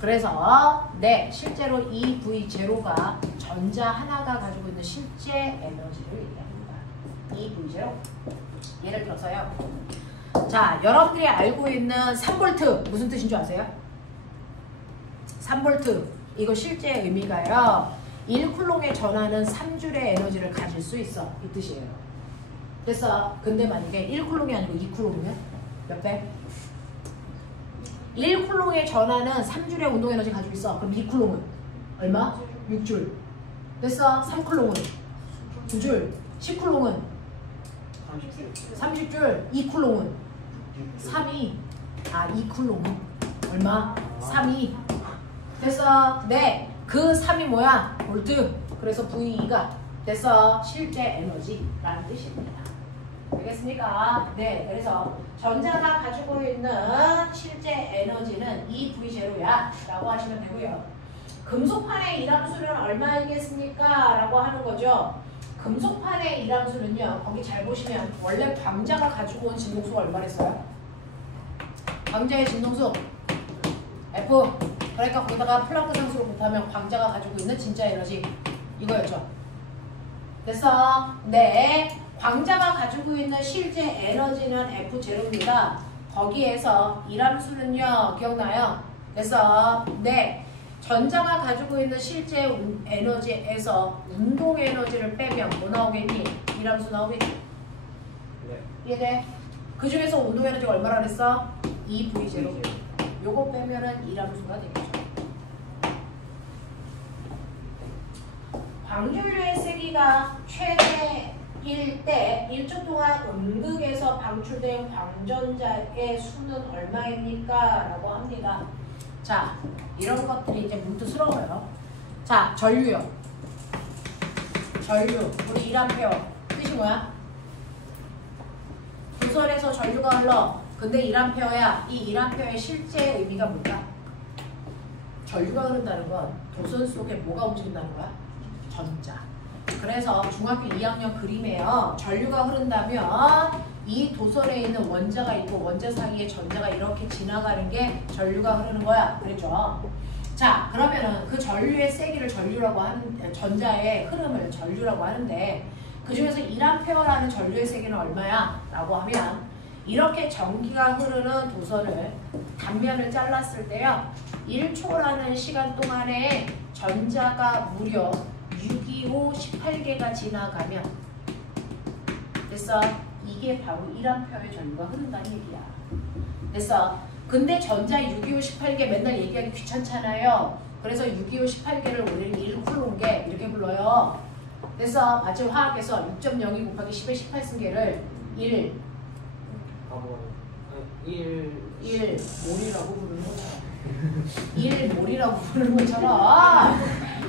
그래서 네, 실제로 이 V0가 전자 하나가 가지고 있는 실제 에너지를 얘기합니다. 이 V0. 예를 들어서요. 자, 여러분들이 알고 있는 3V 무슨 뜻인 줄 아세요? 3V 이거 실제 의미가요. 1쿨롱의 전하는 3줄의 에너지를 가질 수 있어. 이 뜻이에요. 그래서 근데 만약에 1쿨롱이 아니고 2쿨롱이면 몇 배? 1쿨롱의 전하는 3줄의 운동 에너지 가지고 있어. 그럼 2쿨롱은 얼마? 6줄. 됐어? 3쿨롱은 2줄. 10쿨롱은 30줄. 2쿨롱은 3이. 아, 2쿨롱은 얼마? 3이. 됐어? 네. 그 3이 뭐야? 볼트. 그래서 V2가 됐어? 실제 에너지라는 뜻입니다. 알겠습니까? 네. 그래서 전자가 가지고 있는 실제 에너지는 이 V0야 라고 하시면 되고요. 금속판의 이람수는 얼마이겠습니까? 라고 하는 거죠. 금속판의 이람수는요. 거기 잘 보시면 원래 광자가 가지고 온 진동수가 얼마랬어요? 광자의 진동수 F. 그러니까 거기다가 플랑크 상수로 곱하면 광자가 가지고 있는 진짜 에너지 이거였죠. 됐어? 네. 광자가 가지고 있는 실제 에너지는 F0입니다. 거기에서 이람수는요. 기억나요? 그래서 네. 전자가 가지고 있는 실제 에너지에서 운동 에너지를 빼면 뭐 나오겠니? 이람수 나오겠지? 네. 이해돼? 그 중에서 운동 에너지가 얼마나 그랬어? 2V0. 요거 빼면은 이람수가 되겠죠. 방출류의 세기가 최대일 때 1초 동안 음극에서 방출된 광전자의 수는 얼마입니까? 라고 합니다. 자, 이런 것들이 이제 문득스러워요. 자, 전류요. 전류. 우리 1A. 뜻이 뭐야? 도선에서 전류가 흘러. 근데 1A야. 이 1A의 실제 의미가 뭘까? 전류가 흐른다는 건 도선 속에 뭐가 움직인다는 거야? 전자. 그래서 중학교 2학년 그림에요. 전류가 흐른다면 이 도선에 있는 원자가 있고 원자 사이에 전자가 이렇게 지나가는 게 전류가 흐르는 거야. 그랬죠? 자, 그러면은 그 전류의 세기를 전류라고 하는, 전자의 흐름을 전류라고 하는데 그 중에서 1A라는 전류의 세기는 얼마야? 라고 하면 이렇게 전기가 흐르는 도선을 단면을 잘랐을 때요. 1초라는 시간 동안에 전자가 무려 625, 18개가 지나가면 됐어? 이게 바로 1A의 전류가 흐른다는 얘기야. 됐어? 근데 전자 625, 18개 맨날 얘기하기 귀찮잖아요. 그래서 625 18개를 우리는 1쿨롱계 이렇게 불러요. 그래서 마치 화학에서 6.02 곱하기 10의 18승계를 1 몰이라고 부르는 거죠. 1몰이라고 부르는 것처럼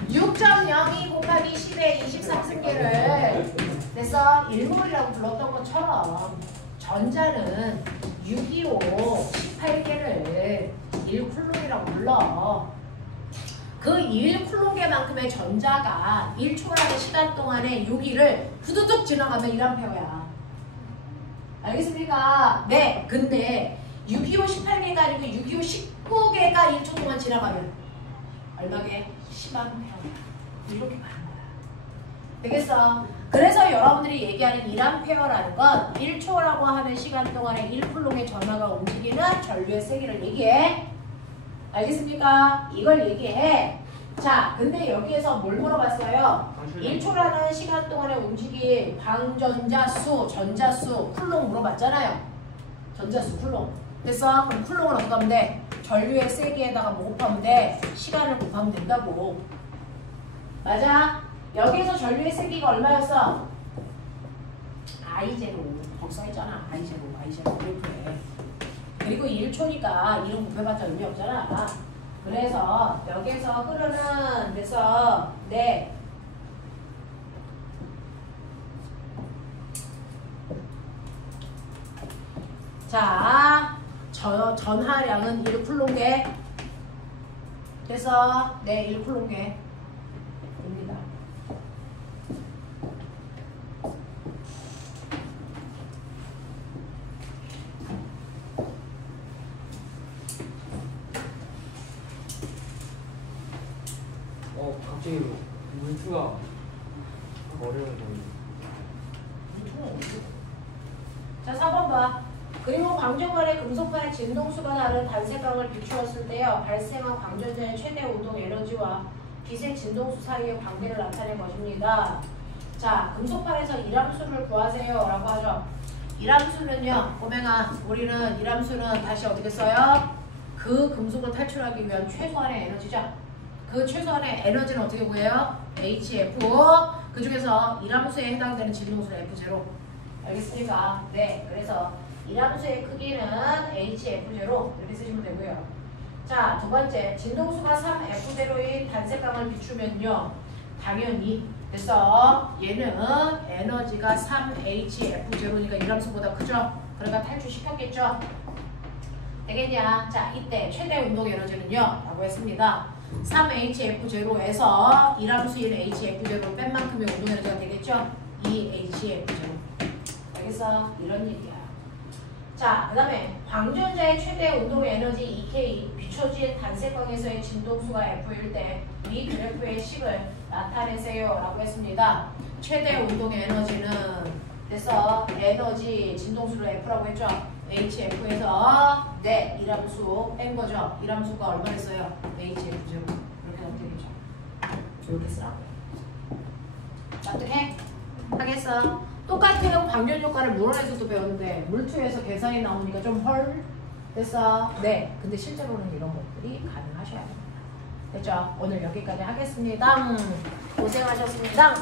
6.02 곱하기 10의 23승계를 그래서 1몰이라고 불렀던 것처럼 전자는 625 18개를 1쿨롱이라고 불러. 그 1쿨롱계만큼의 전자가 1초라는 시간 동안에 6일을 후두둑 지나가면 1A야. 알겠습니까? 네. 근데 625 18개가 아니고 625 19개가 1초 동안 지나가면 얼마게? 10A. 이렇게 가는 거야. 되겠어? 그래서 여러분들이 얘기하는 1A라는 건 1초라고 하는 시간 동안에 1쿨롱의 전하가 움직이는 전류의 세기를 얘기해. 알겠습니까? 이걸 얘기해. 자, 근데 여기에서 뭘 물어봤어요? 1초라는 시간 동안에 움직인 광전자 수, 전자 수, 쿨롱 물어봤잖아요. 전자 수, 쿨롱. 됐어? 그럼 쿨롱은 어떻게 하면 돼? 전류의 세기에다가 뭐 곱하면 돼? 시간을 곱하면 된다고. 맞아? 여기에서 전류의 세기가 얼마였어? I0. 거기 써있잖아. I0 이렇게. 그리고 1초니까 이런 곱해봤자 의미 없잖아. 그래서 여기서 흐르는 그래서 네. 자, 전하량은 1쿨롱계. 그래서 네, 1쿨롱계입니다. 갑자기 물투가 어려운 거예요. 자, 4번 봐. 그리고 광전관의 금속판의 진동수가 다른 단색광을 비추었을 때요. 발생한 광전자의 최대 운동 에너지와 빛의 진동수 사이의 관계를 나타낸 것입니다. 자, 금속판에서 일함수를 구하세요 라고 하죠. 일함수는요. 꼬맹아, 우리는 일함수는 다시 어떻게 써요? 그 금속을 탈출하기 위한 최소한의 에너지죠. 그 최소한의 에너지는 어떻게 구해요? HF. 그 중에서 일함수에 해당되는 진동수는 F0. 알겠습니까? 네. 그래서 일함수의 크기는 HF0 이렇게 쓰시면 되고요. 자, 두 번째. 진동수가 3F0인 단색광을 비추면요. 당연히 그래서 얘는 에너지가 3HF0니까 일함수보다 크죠? 그러니까 탈출시켰겠죠? 되겠냐? 자, 이때 최대 운동 에너지는요. 라고 했습니다. 3HF0에서 일함수인 HF0로 뺀 만큼의 운동 에너지가 되겠죠? 2HF0. 알겠어? 이런 얘기야. 자, 그 다음에 광전자의 최대 운동 에너지 EK, 비춰진 단색광에서의 진동수가 F일 때 이 그래프의 식을 나타내세요 라고 했습니다. 최대 운동 에너지는 그래서 에너지 진동수를 F라고 했죠? HF에서 네, 일함수 뺀 거죠. 일함수가 얼마였어요? HF0. 이렇게 하면 되겠죠. 이렇게 쓰라고. 어떻게? 하겠어? 똑같은 광전 효과를 물원에서도 배웠는데 물투에서 계산이 나오니까 좀 헐 됐어? 네. 근데 실제로는 이런 것들이 가능하셔야 됩니다. 됐죠? 오늘 여기까지 하겠습니다. 고생하셨습니다.